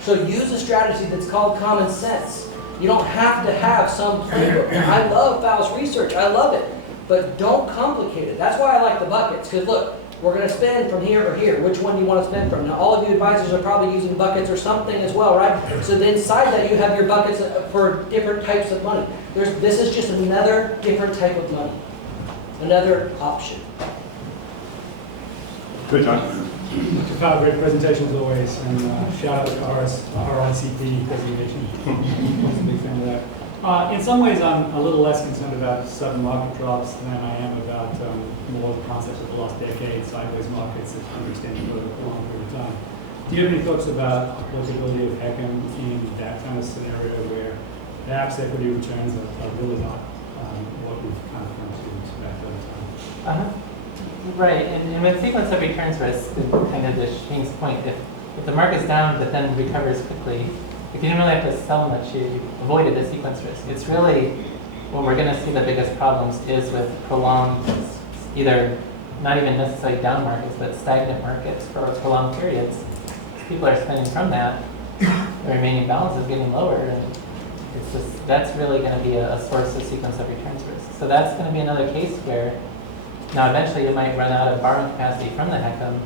So use a strategy that's called common sense. You don't have to have some playbook. Now, I love Pfau's research. I love it. But don't complicate it. That's why I like the buckets. Because look, we're going to spend from here or here. Which one do you want to spend from? Now, all of you advisors are probably using buckets or something as well, right? So then inside that, you have your buckets for different types of money. This is just another different type of money. Another option. Good, John. Dr. Pfau, great presentation as always, and shout out to RICP designation. I was a big fan of that. In some ways, I'm a little less concerned about sudden market drops than I am about more the concepts of the last decade, sideways markets that understanding for a long period of time. Do you have any thoughts about applicability of HECM in that kind of scenario where perhaps equity returns are really not what we've kind of come to expect over time? Right, and with sequence of returns risk, kind of to Shane's point, if the market's down but then recovers quickly, if you didn't really have to sell much, you avoided the sequence risk. It's really, when we're going to see the biggest problems is with prolonged, either not even necessarily down markets, but stagnant markets for prolonged periods. People are spending from that, the remaining balance is getting lower, and it's just, that's really going to be a source of sequence of returns risk. So that's going to be another case where now, eventually, you might run out of borrowing capacity from the HECM,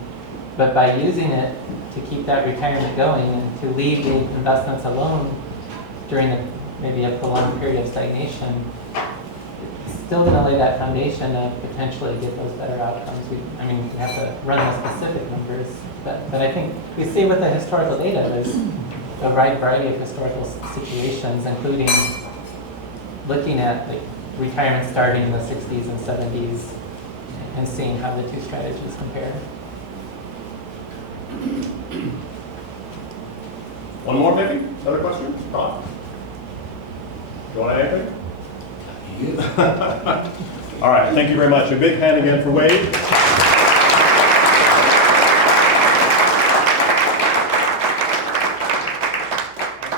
but by using it to keep that retirement going and to leave the investments alone during maybe a prolonged period of stagnation, it's still going to lay that foundation of potentially get those better outcomes. We have to run the specific numbers, but I think we see with the historical data, there's a wide variety of historical situations, including looking at the retirement starting in the 60s and 70s, and seeing how the two strategies compare. One more, maybe? Another question? Ron? You want to add anything? All right, thank you very much. A big hand again for Wade.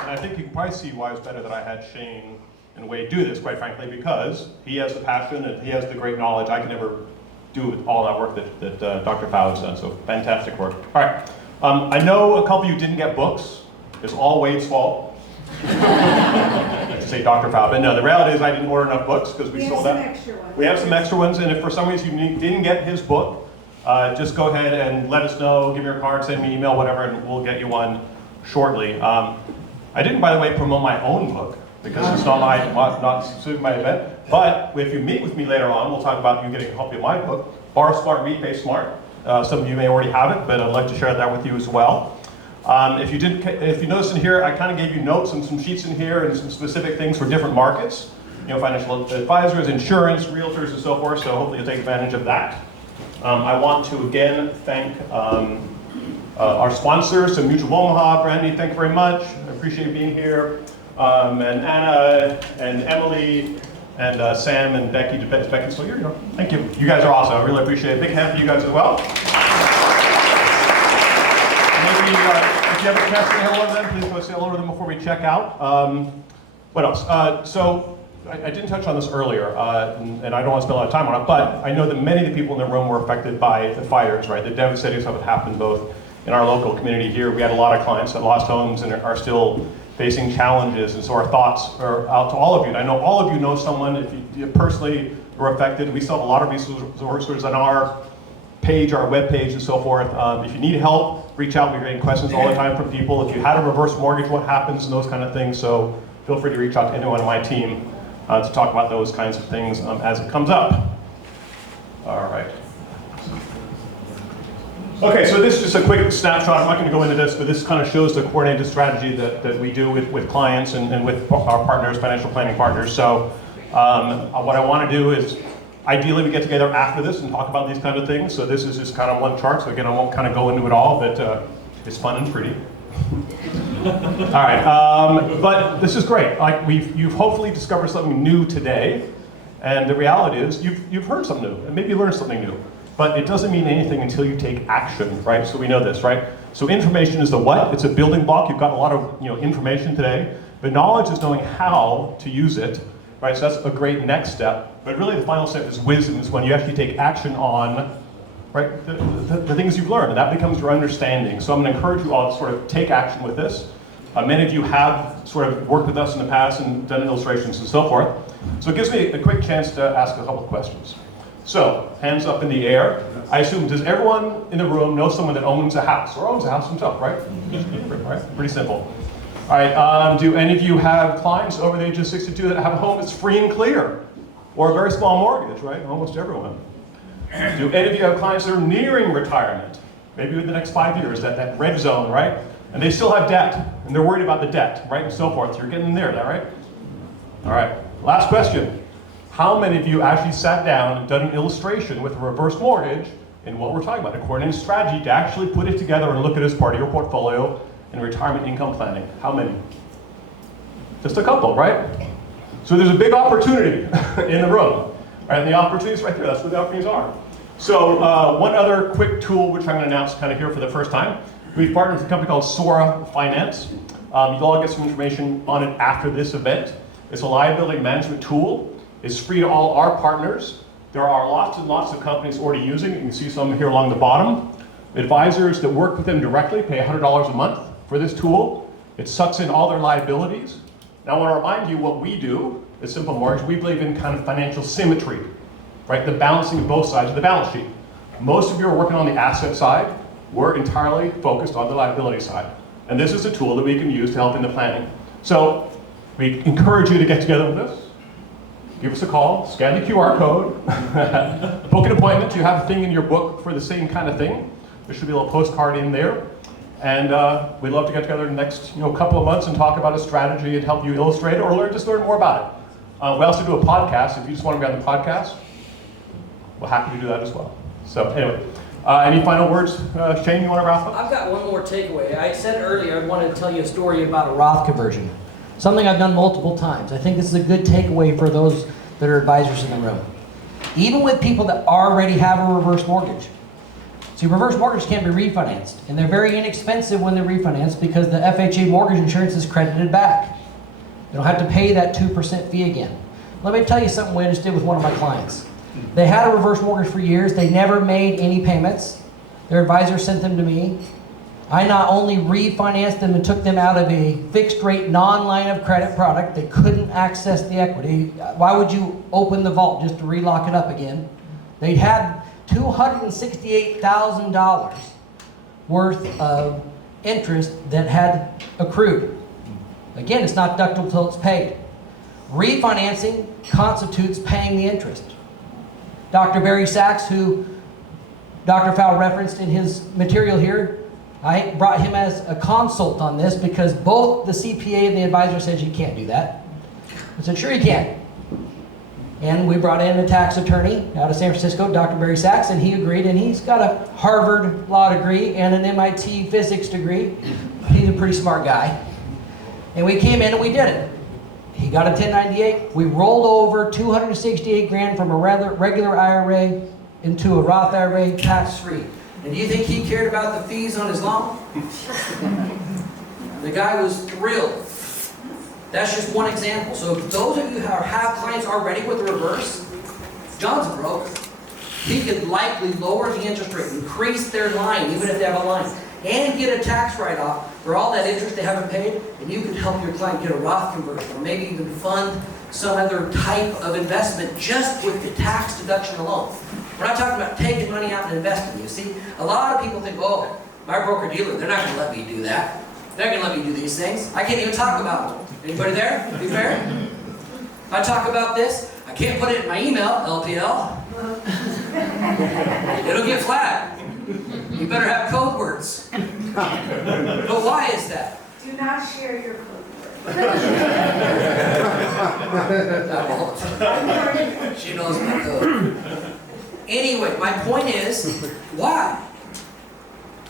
And I think you can probably see why it's better that I had Shane and Wade do this, quite frankly, because he has the passion and he has the great knowledge. I can never do all that work that Dr. Pfau has done, so fantastic work. All right, I know a couple of you didn't get books. It's all Wade's fault. To say Dr. Pfau, but no, the reality is I didn't order enough books because we sold out. We have some extra ones, and if for some reason you didn't get his book, just go ahead and let us know, give me your card, send me an email, whatever, and we'll get you one shortly. I didn't, by the way, promote my own book, because it's not suiting my event. But if you meet with me later on, we'll talk about you getting a copy of my book, Borrow Smart, Repay Smart. Some of you may already have it, but I'd like to share that with you as well. If you notice in here, I kind of gave you notes and some sheets in here and some specific things for different markets. You know, financial advisors, insurance, realtors, and so forth. So hopefully you'll take advantage of that. I want to again thank our sponsors, so Mutual of Omaha, Brandy, thank you very much. I appreciate being here. And Anna and Emily and Sam and Becky. Becky, so here you go. Thank you. You guys are awesome. I really appreciate it. Big hand for you guys as well. Maybe if you have a chance to say hello to them, please go say hello to them before we check out. What else? So I didn't touch on this earlier, and I don't want to spend a lot of time on it, but I know that many of the people in the room were affected by the fires, right? The devastating stuff that happened both in our local community here. We had a lot of clients that lost homes and are still facing challenges, and so our thoughts are out to all of you. And I know all of you know someone, if you personally were affected. We still have a lot of resources on our page, our web page, and so forth. If you need help, reach out. We're getting questions all the time from people. If you had a reverse mortgage, what happens, and those kind of things. So feel free to reach out to anyone on my team to talk about those kinds of things as it comes up. All right. Okay, so this is just a quick snapshot. I'm not going to go into this, but this kind of shows the coordinated strategy that we do with clients and with our partners, financial planning partners. So what I want to do is, ideally we get together after this and talk about these kind of things. So this is just kind of one chart. So again, I won't kind of go into it all, but it's fun and pretty. All right, but this is great. Like you've hopefully discovered something new today. And the reality is you've heard something new, and maybe you learned something new. But it doesn't mean anything until you take action, right? So we know this, right? So information is the what? It's a building block. You've got a lot of information today. But knowledge is knowing how to use it, right? So that's a great next step. But really the final step is wisdom, is when you actually take action on right? The things you've learned, and that becomes your understanding. So I'm going to encourage you all to sort of take action with this. Many of you have sort of worked with us in the past and done illustrations and so forth. So it gives me a quick chance to ask a couple of questions. So, hands up in the air. I assume, does everyone in the room know someone that owns a house, or owns a house himself, right? Right? Pretty simple. All right, do any of you have clients over the age of 62 that have a home that's free and clear? Or a very small mortgage, right? Almost everyone. Do any of you have clients that are nearing retirement? Maybe in the next 5 years, that red zone, right? And they still have debt, and they're worried about the debt, right? And so forth. You're getting there, is that right? All right, last question. How many of you actually sat down and done an illustration with a reverse mortgage in what we're talking about, a coordinated strategy to actually put it together and look at it as part of your portfolio in retirement income planning? How many? Just a couple, right? So there's a big opportunity in the room, right? And the opportunity is right there. That's where the opportunities are. So one other quick tool, which I'm going to announce kind of here for the first time. We've partnered with a company called Sora Finance. You'll all get some information on it after this event. It's a liability management tool. It's free to all our partners. There are lots and lots of companies already using it. You can see some here along the bottom. Advisors that work with them directly pay $100 a month for this tool. It sucks in all their liabilities. Now I want to remind you what we do at Simple Mortgage. We believe in kind of financial symmetry, right? The balancing of both sides of the balance sheet. Most of you are working on the asset side. We're entirely focused on the liability side. And this is a tool that we can use to help in the planning. So we encourage you to get together with us. Give us a call, scan the QR code, book an appointment. You have a thing in your book for the same kind of thing. There should be a little postcard in there. And we'd love to get together in the next couple of months and talk about a strategy and help you illustrate it or learn more about it. We also do a podcast. If you just want to be on the podcast, we're happy to do that as well. So anyway, any final words? Shane, you want to wrap up? I've got one more takeaway. I said earlier I wanted to tell you a story about a Roth conversion. Something I've done multiple times. I think this is a good takeaway for those that are advisors in the room. Even with people that already have a reverse mortgage. See, reverse mortgages can't be refinanced, and they're very inexpensive when they're refinanced because the FHA mortgage insurance is credited back. You don't have to pay that 2% fee again. Let me tell you something we just did with one of my clients. They had a reverse mortgage for years. They never made any payments. Their advisor sent them to me. I not only refinanced them and took them out of a fixed rate non-line of credit product. They couldn't access the equity. Why would you open the vault just to relock it up again? They had $268,000 worth of interest that had accrued. Again, it's not deductible until it's paid. Refinancing constitutes paying the interest. Dr. Barry Sachs, who Dr. Pfau referenced in his material here, I brought him as a consult on this because both the CPA and the advisor said you can't do that. I said, sure you can. And we brought in a tax attorney out of San Francisco, Dr. Barry Sachs, and he agreed, and he's got a Harvard law degree and an MIT physics degree. He's a pretty smart guy. And we came in and we did it. He got a 1098. We rolled over $268,000 from a regular IRA into a Roth IRA tax-free. And do you think he cared about the fees on his loan? The guy was thrilled. That's just one example. So if those of you who have clients already with the reverse, John's a broker. He could likely lower the interest rate, increase their line, even if they have a line, and get a tax write-off for all that interest they haven't paid, and you could help your client get a Roth conversion, or maybe even fund some other type of investment just with the tax deduction alone. We're not talking about taking money out and investing. You see, a lot of people think, oh, my broker-dealer, they're not going to let me do that. They're going to let me do these things. I can't even talk about them. Anybody there? Be fair? If I talk about this, I can't put it in my email, LPL. It'll get flagged. You better have code words. But why is that? Do not share your code word. She knows my code. Anyway, my point is, why?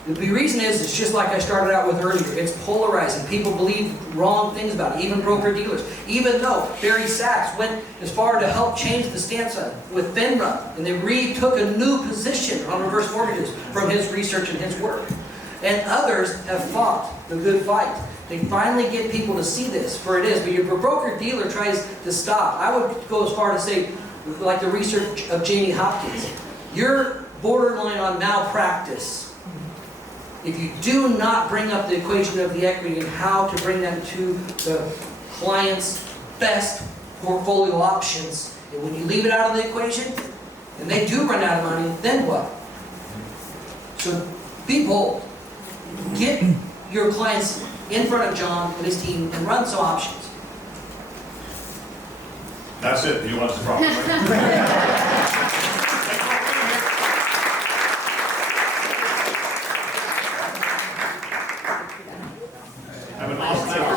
The reason is, it's just like I started out with earlier. It's polarizing. People believe wrong things about it, even broker-dealers. Even though Barry Sachs went as far to help change the stance on it with FINRA, and they took a new position on reverse mortgages from his research and his work. And others have fought the good fight. They finally get people to see this for it is. But your broker-dealer tries to stop. I would go as far to say, like the research of Jamie Hopkins, your borderline on malpractice. If you do not bring up the equation of the equity and how to bring them to the client's best portfolio options, and when you leave it out of the equation, and they do run out of money, then what? So be bold. Get your clients in front of John and his team and run some options. That's it. You want us to drop? Have an awesome night.